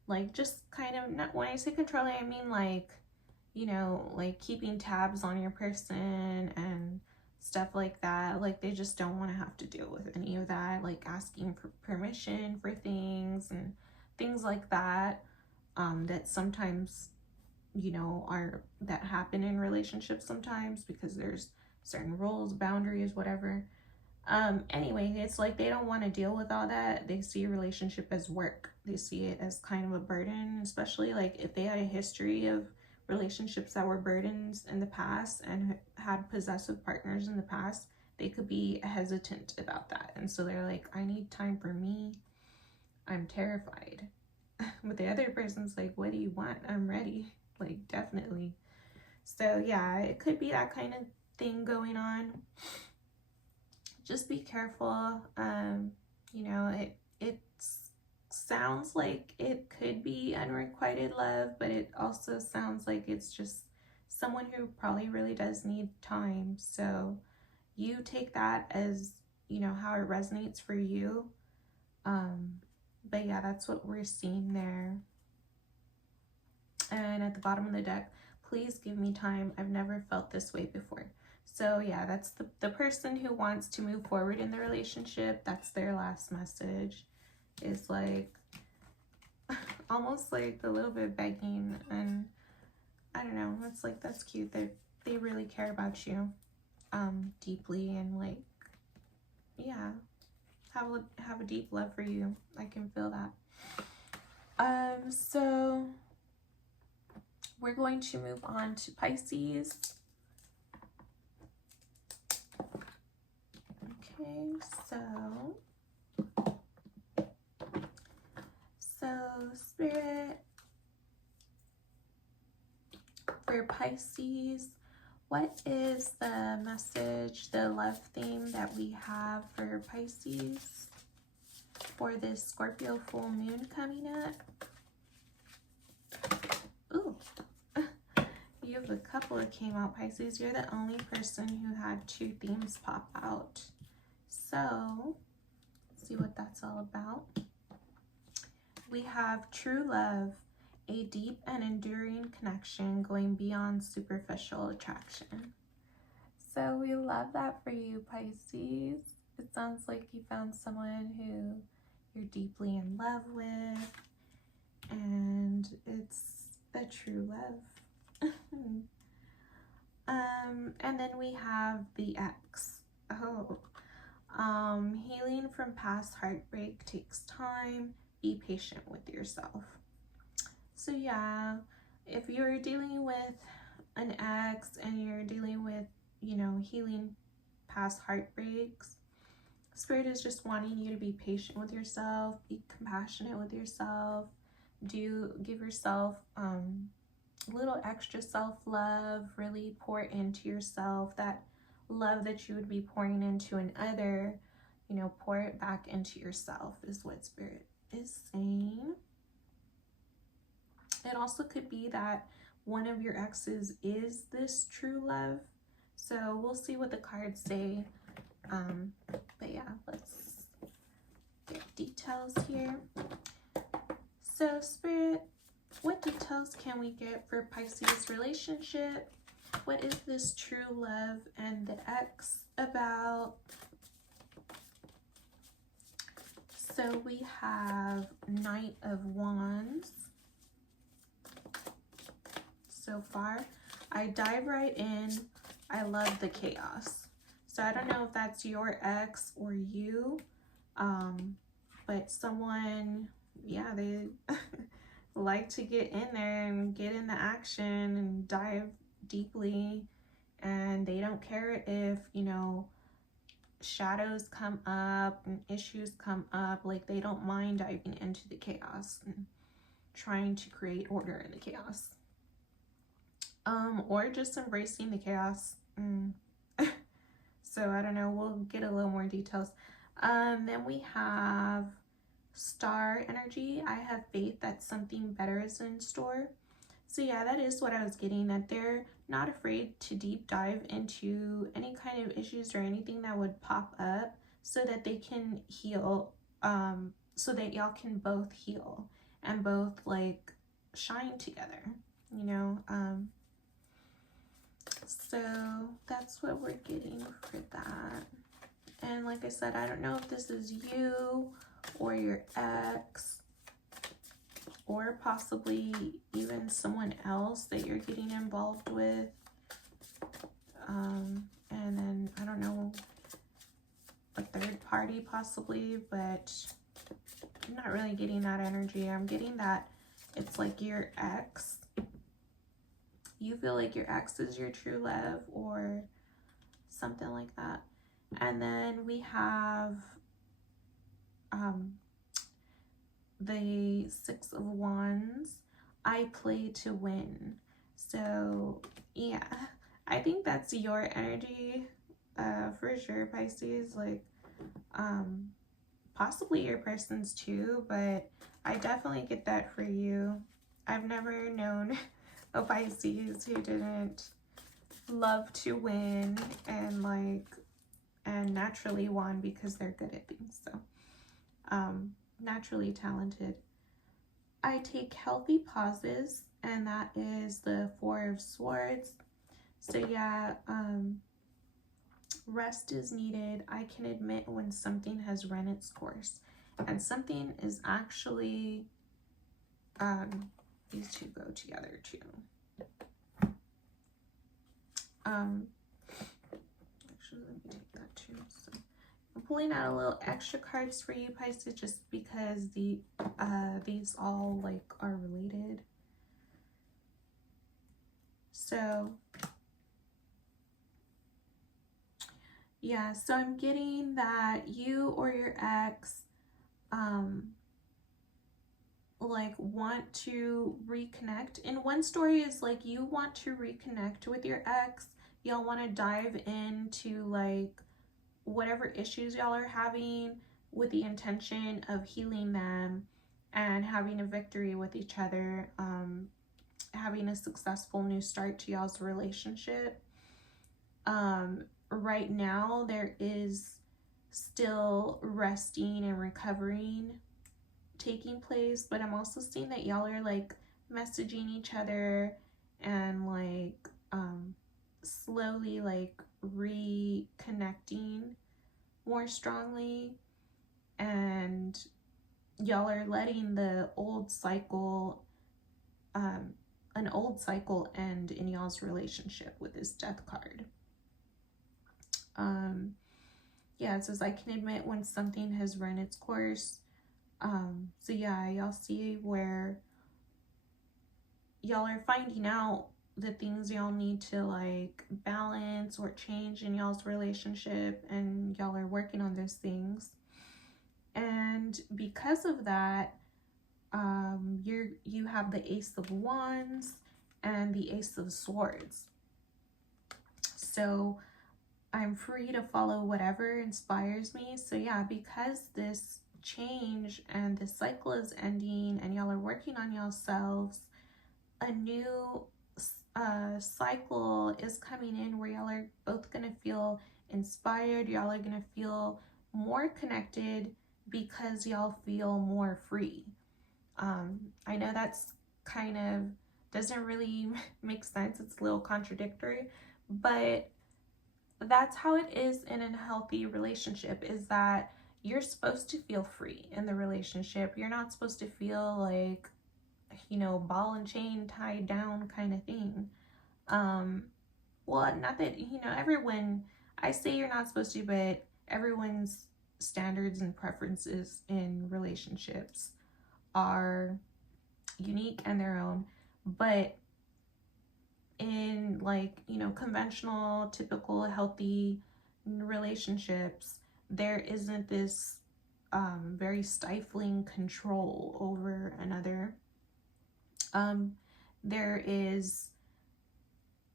Like, just kind of, not, when I say controlling, I mean like, you know, like keeping tabs on your person and stuff like that. Like, they just don't want to have to deal with any of that, like asking for permission for things and things like that, that sometimes, you know, that happen in relationships sometimes because there's certain rules, boundaries, whatever. Anyway, it's like they don't want to deal with all that. They see a relationship as work. They see it as kind of a burden, especially like if they had a history of relationships that were burdens in the past and had possessive partners in the past, they could be hesitant about that. And so they're like, I need time for me. I'm terrified. But the other person's like, what do you want? I'm ready. Like, definitely. So yeah, it could be that kind of thing going on. just be careful. You know, it sounds like it could be unrequited love, but it also sounds like it's just someone who probably really does need time. So you take that as, you know, how it resonates for you. But yeah, that's what we're seeing there. And at the bottom of the deck, please give me time. I've never felt this way before. So yeah, that's the person who wants to move forward in the relationship. That's their last message. Is like almost like a little bit begging, and I don't know, it's like, that's cute that they really care about you deeply, and like, yeah, have a deep love for you. I can feel that. So we're going to move on to Pisces. Okay, so Spirit, for Pisces, what is the message, the love theme that we have for Pisces for this Scorpio full moon coming up? Ooh, you have a couple that came out, Pisces. You're the only person who had 2 themes pop out. So, let's see what that's all about. We have true love, a deep and enduring connection going beyond superficial attraction. So we love that for you, Pisces. It sounds like you found someone who you're deeply in love with, and it's a true love. And then we have the X. Healing from past heartbreak takes time. Be patient with yourself. So yeah, if you're dealing with an ex and you're dealing with, you know, healing past heartbreaks, Spirit is just wanting you to be patient with yourself, be compassionate with yourself, give yourself a little extra self-love, really pour into yourself. That love that you would be pouring into another, you know, pour it back into yourself is what Spirit is saying. It also could be that one of your exes is this true love. So we'll see what the cards say. But yeah, let's get details here. So Spirit, what details can we get for Pisces relationship? What is this true love and the ex about? So we have Knight of Wands. So far, I dive right in. I love the chaos. So I don't know if that's your ex or you, but someone, yeah, they like to get in there and get in the action and dive deeply, and they don't care if, you know, shadows come up and issues come up. Like, they don't mind diving into the chaos and trying to create order in the chaos. Or just embracing the chaos. So I don't know, we'll get a little more details. Then we have Star energy. I have faith that something better is in store. So yeah, that is what I was getting, that they're not afraid to deep dive into any kind of issues or anything that would pop up, so that they can heal, so that y'all can both heal and both like shine together, you know. So that's what we're getting for that. And like I said, I don't know if this is you or your ex, or possibly even someone else that you're getting involved with. And then I don't know, a third party possibly, but I'm not really getting that energy. I'm getting that it's like your ex. You feel like your ex is your true love or something like that. And then we have the Six of Wands. I play to win. So yeah, I think that's your energy. for sure, Pisces, like, possibly your person's too, but I definitely get that for you. I've never known a Pisces who didn't love to win and like, and naturally won because they're good at things. So, naturally talented. I take healthy pauses, and that is the Four of Swords. So yeah, rest is needed. I can admit when something has run its course, and something is actually, these two go together too. Actually, let me take that too. So I'm pulling out a little extra cards for you, Pisces, just because these all like are related. So yeah, so I'm getting that you or your ex like want to reconnect. In one story is like you want to reconnect with your ex. Y'all want to dive into like whatever issues y'all are having with the intention of healing them and having a victory with each other, having a successful new start to y'all's relationship. Right now there is still resting and recovering taking place, but I'm also seeing that y'all are like messaging each other and like slowly like reconnecting more strongly, and y'all are letting the old cycle an old cycle end in y'all's relationship with this Death card. Yeah, it says I can admit when something has run its course. So yeah, y'all see where y'all are finding out the things y'all need to like balance or change in y'all's relationship, and y'all are working on those things. And because of that, you have the Ace of Wands and the Ace of Swords. So I'm free to follow whatever inspires me. So yeah, because this change and this cycle is ending and y'all are working on yourselves, a new cycle is coming in where y'all are both gonna feel inspired. Y'all are gonna feel more connected because y'all feel more free. I know that's kind of doesn't really make sense. It's a little contradictory, but that's how it is in a healthy relationship, is that you're supposed to feel free in the relationship. You're not supposed to feel like, you know, ball and chain tied down kind of thing. Well, not that, you know, everyone, I say you're not supposed to, but everyone's standards and preferences in relationships are unique and their own. But in like, you know, conventional, typical, healthy relationships, there isn't this very stifling control over another. There is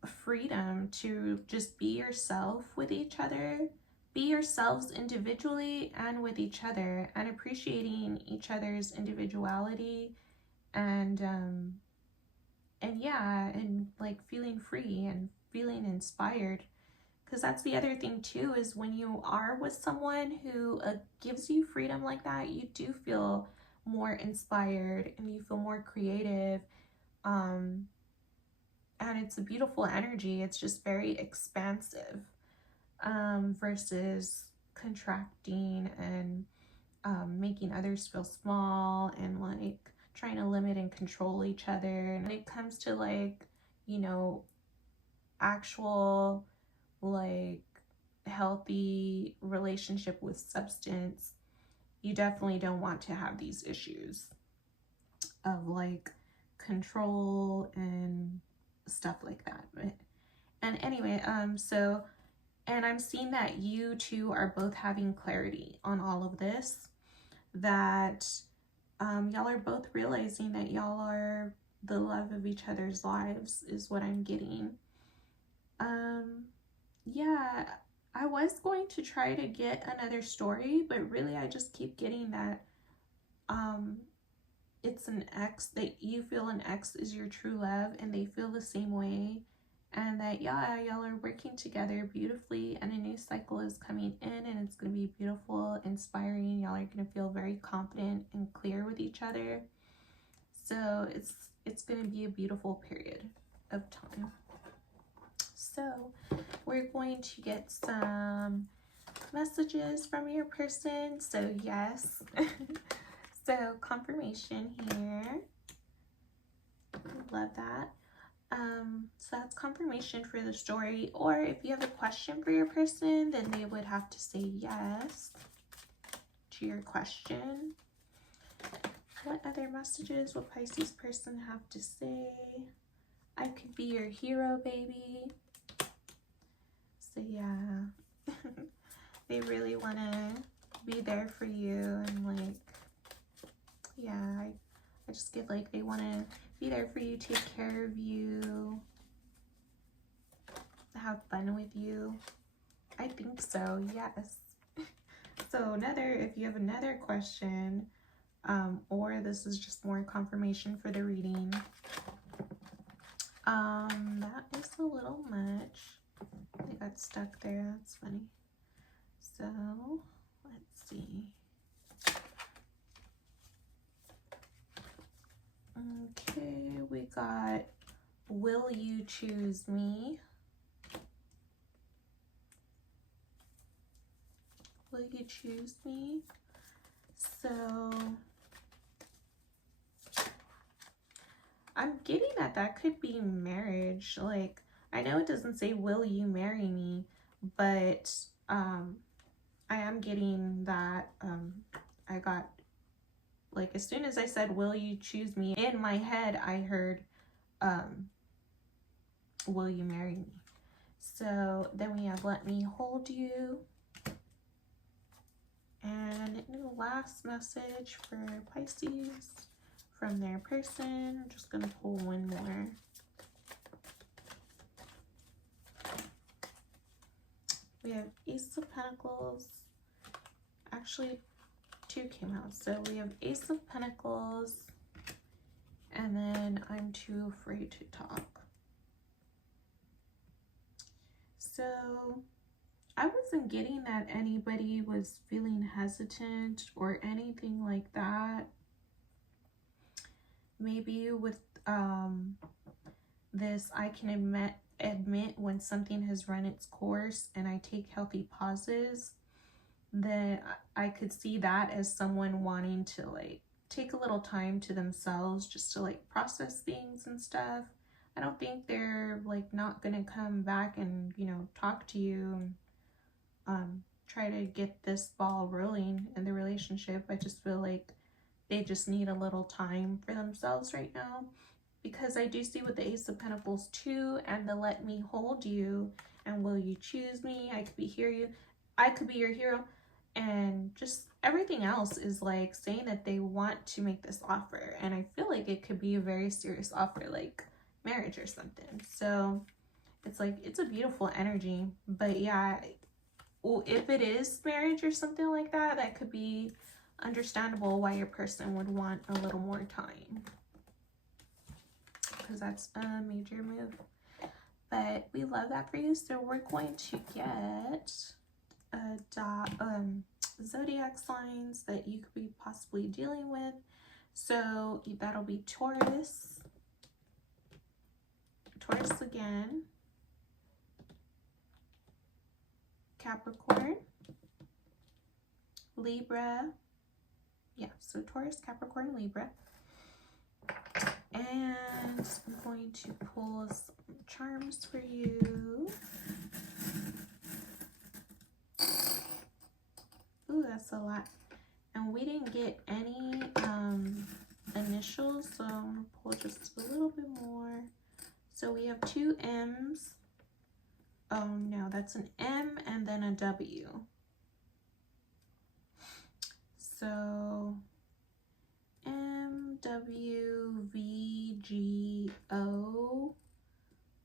freedom to just be yourself with each other, be yourselves individually and with each other, and appreciating each other's individuality, and yeah, and like feeling free and feeling inspired. Because that's the other thing too, is when you are with someone who gives you freedom like that, you do feel more inspired and you feel more creative. And it's a beautiful energy. It's just very expansive, versus contracting and making others feel small and like trying to limit and control each other. And when it comes to like, you know, actual like healthy relationship with substance, you definitely don't want to have these issues of like control and stuff like that. But, and anyway, so, and I'm seeing that you two are both having clarity on all of this, that y'all are both realizing that y'all are the love of each other's lives, is what I'm getting. Yeah, I was going to try to get another story, but really I just keep getting that it's an ex, that you feel an ex is your true love and they feel the same way, and that y'all are working together beautifully and a new cycle is coming in and it's going to be beautiful, inspiring. Y'all are going to feel very confident and clear with each other. So it's going to be a beautiful period of time. So we're going to get some messages from your person. So yes. So confirmation here. Love that. So that's confirmation for the story. Or if you have a question for your person, then they would have to say yes to your question. What other messages will Pisces person have to say? I could be your hero, baby. So yeah, they really want to be there for you, and like, yeah, I just get like they want to be there for you, take care of you, have fun with you. I think so, yes. So if you have another question, or this is just more confirmation for the reading, that is a little much. I got stuck there, that's funny. So let's see. Okay, we got, will you choose me? Will you choose me? So I'm getting that could be marriage. Like, I know it doesn't say will you marry me, but I am getting that I got, like, as soon as I said will you choose me, in my head I heard will you marry me? So then we have let me hold you. And the last message for Pisces from their person. I'm just gonna pull one more. We have Ace of Pentacles. Actually, two came out. So we have Ace of Pentacles, and then I'm too afraid to talk. So I wasn't getting that anybody was feeling hesitant or anything like that. Maybe with this, I can admit when something has run its course and I take healthy pauses, then I could see that as someone wanting to like take a little time to themselves just to like process things and stuff. I don't think they're like not gonna come back and, you know, talk to you and try to get this ball rolling in the relationship. I just feel like they just need a little time for themselves right now, because I do see with the Ace of Pentacles too, and the let me hold you and will you choose me, I could be I could be your hero, and just everything else is like saying that they want to make this offer, and I feel like it could be a very serious offer, like marriage or something. So it's like, it's a beautiful energy. But yeah, well, if it is marriage or something like that, that could be understandable why your person would want a little more time, because that's a major move. But we love that for you. So we're going to get zodiac signs that you could be possibly dealing with. So that'll be Taurus again, Capricorn, Libra. Yeah, so Taurus, Capricorn, Libra. And I'm going to pull some charms for you. Ooh, that's a lot. And we didn't get any initials, so I'm going to pull just a little bit more. So we have two M's. Oh no, that's an M and then a W. So MWVGO.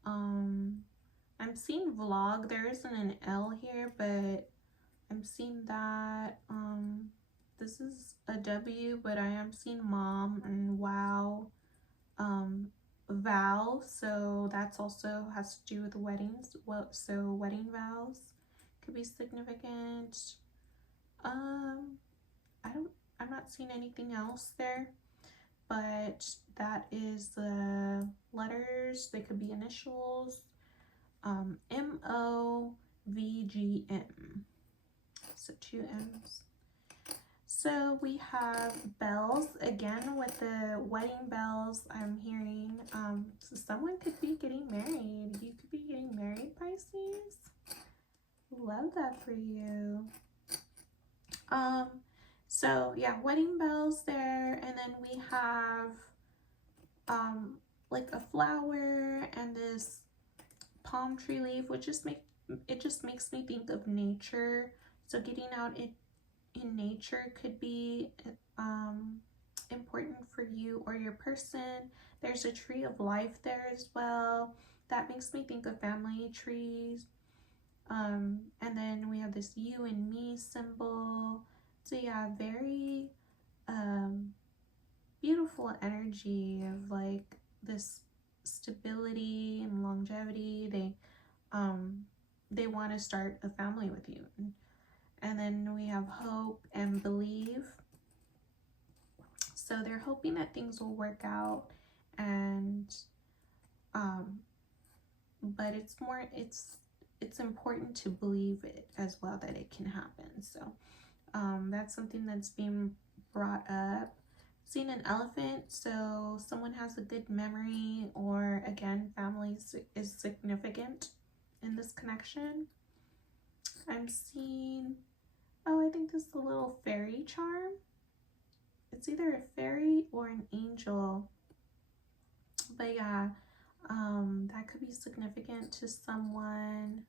I'm seeing vlog. There isn't an L here, but I'm seeing that. This is a W, but I am seeing mom and wow. Vow, so that's also has to do with weddings. Well, so wedding vows could be significant. I'm not seeing anything else there, but that is the letters. They could be initials. MOVGM. So 2 M's. So we have bells again with the wedding bells. I'm hearing so someone could be getting married. You could be getting married, Pisces. Love that for you. So yeah, wedding bells there, and then we have like a flower and this palm tree leaf, which just makes me think of nature. So getting out in nature could be important for you or your person. There's a tree of life there as well. That makes me think of family trees. And then we have this you and me symbol. So yeah, very beautiful energy of like this stability and longevity. They want to start a family with you. And then we have hope and believe. So they're hoping that things will work out, and but it's important to believe it as well, that it can happen. So that's something that's being brought up. Seeing an elephant, so someone has a good memory, or again, family is significant in this connection. I'm seeing, oh, I think this is a little fairy charm. It's either a fairy or an angel. But yeah, that could be significant to someone.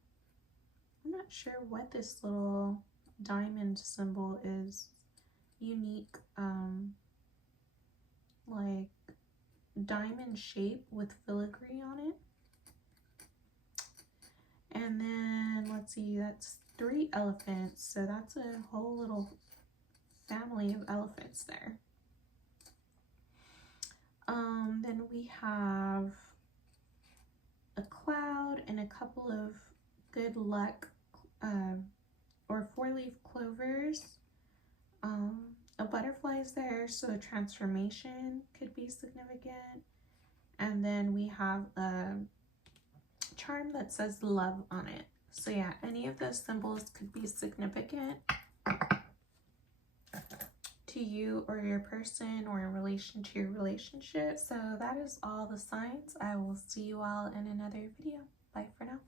I'm not sure what this little diamond symbol is. Unique, like diamond shape with filigree on it. And then let's see, that's 3 elephants, so that's a whole little family of elephants there. Then we have a cloud and a couple of good luck or 4-leaf clovers. A butterfly is there, so a transformation could be significant. And then we have a charm that says love on it. So yeah, any of those symbols could be significant to you or your person, or in relation to your relationship. So that is all the signs. I will see you all in another video. Bye for now.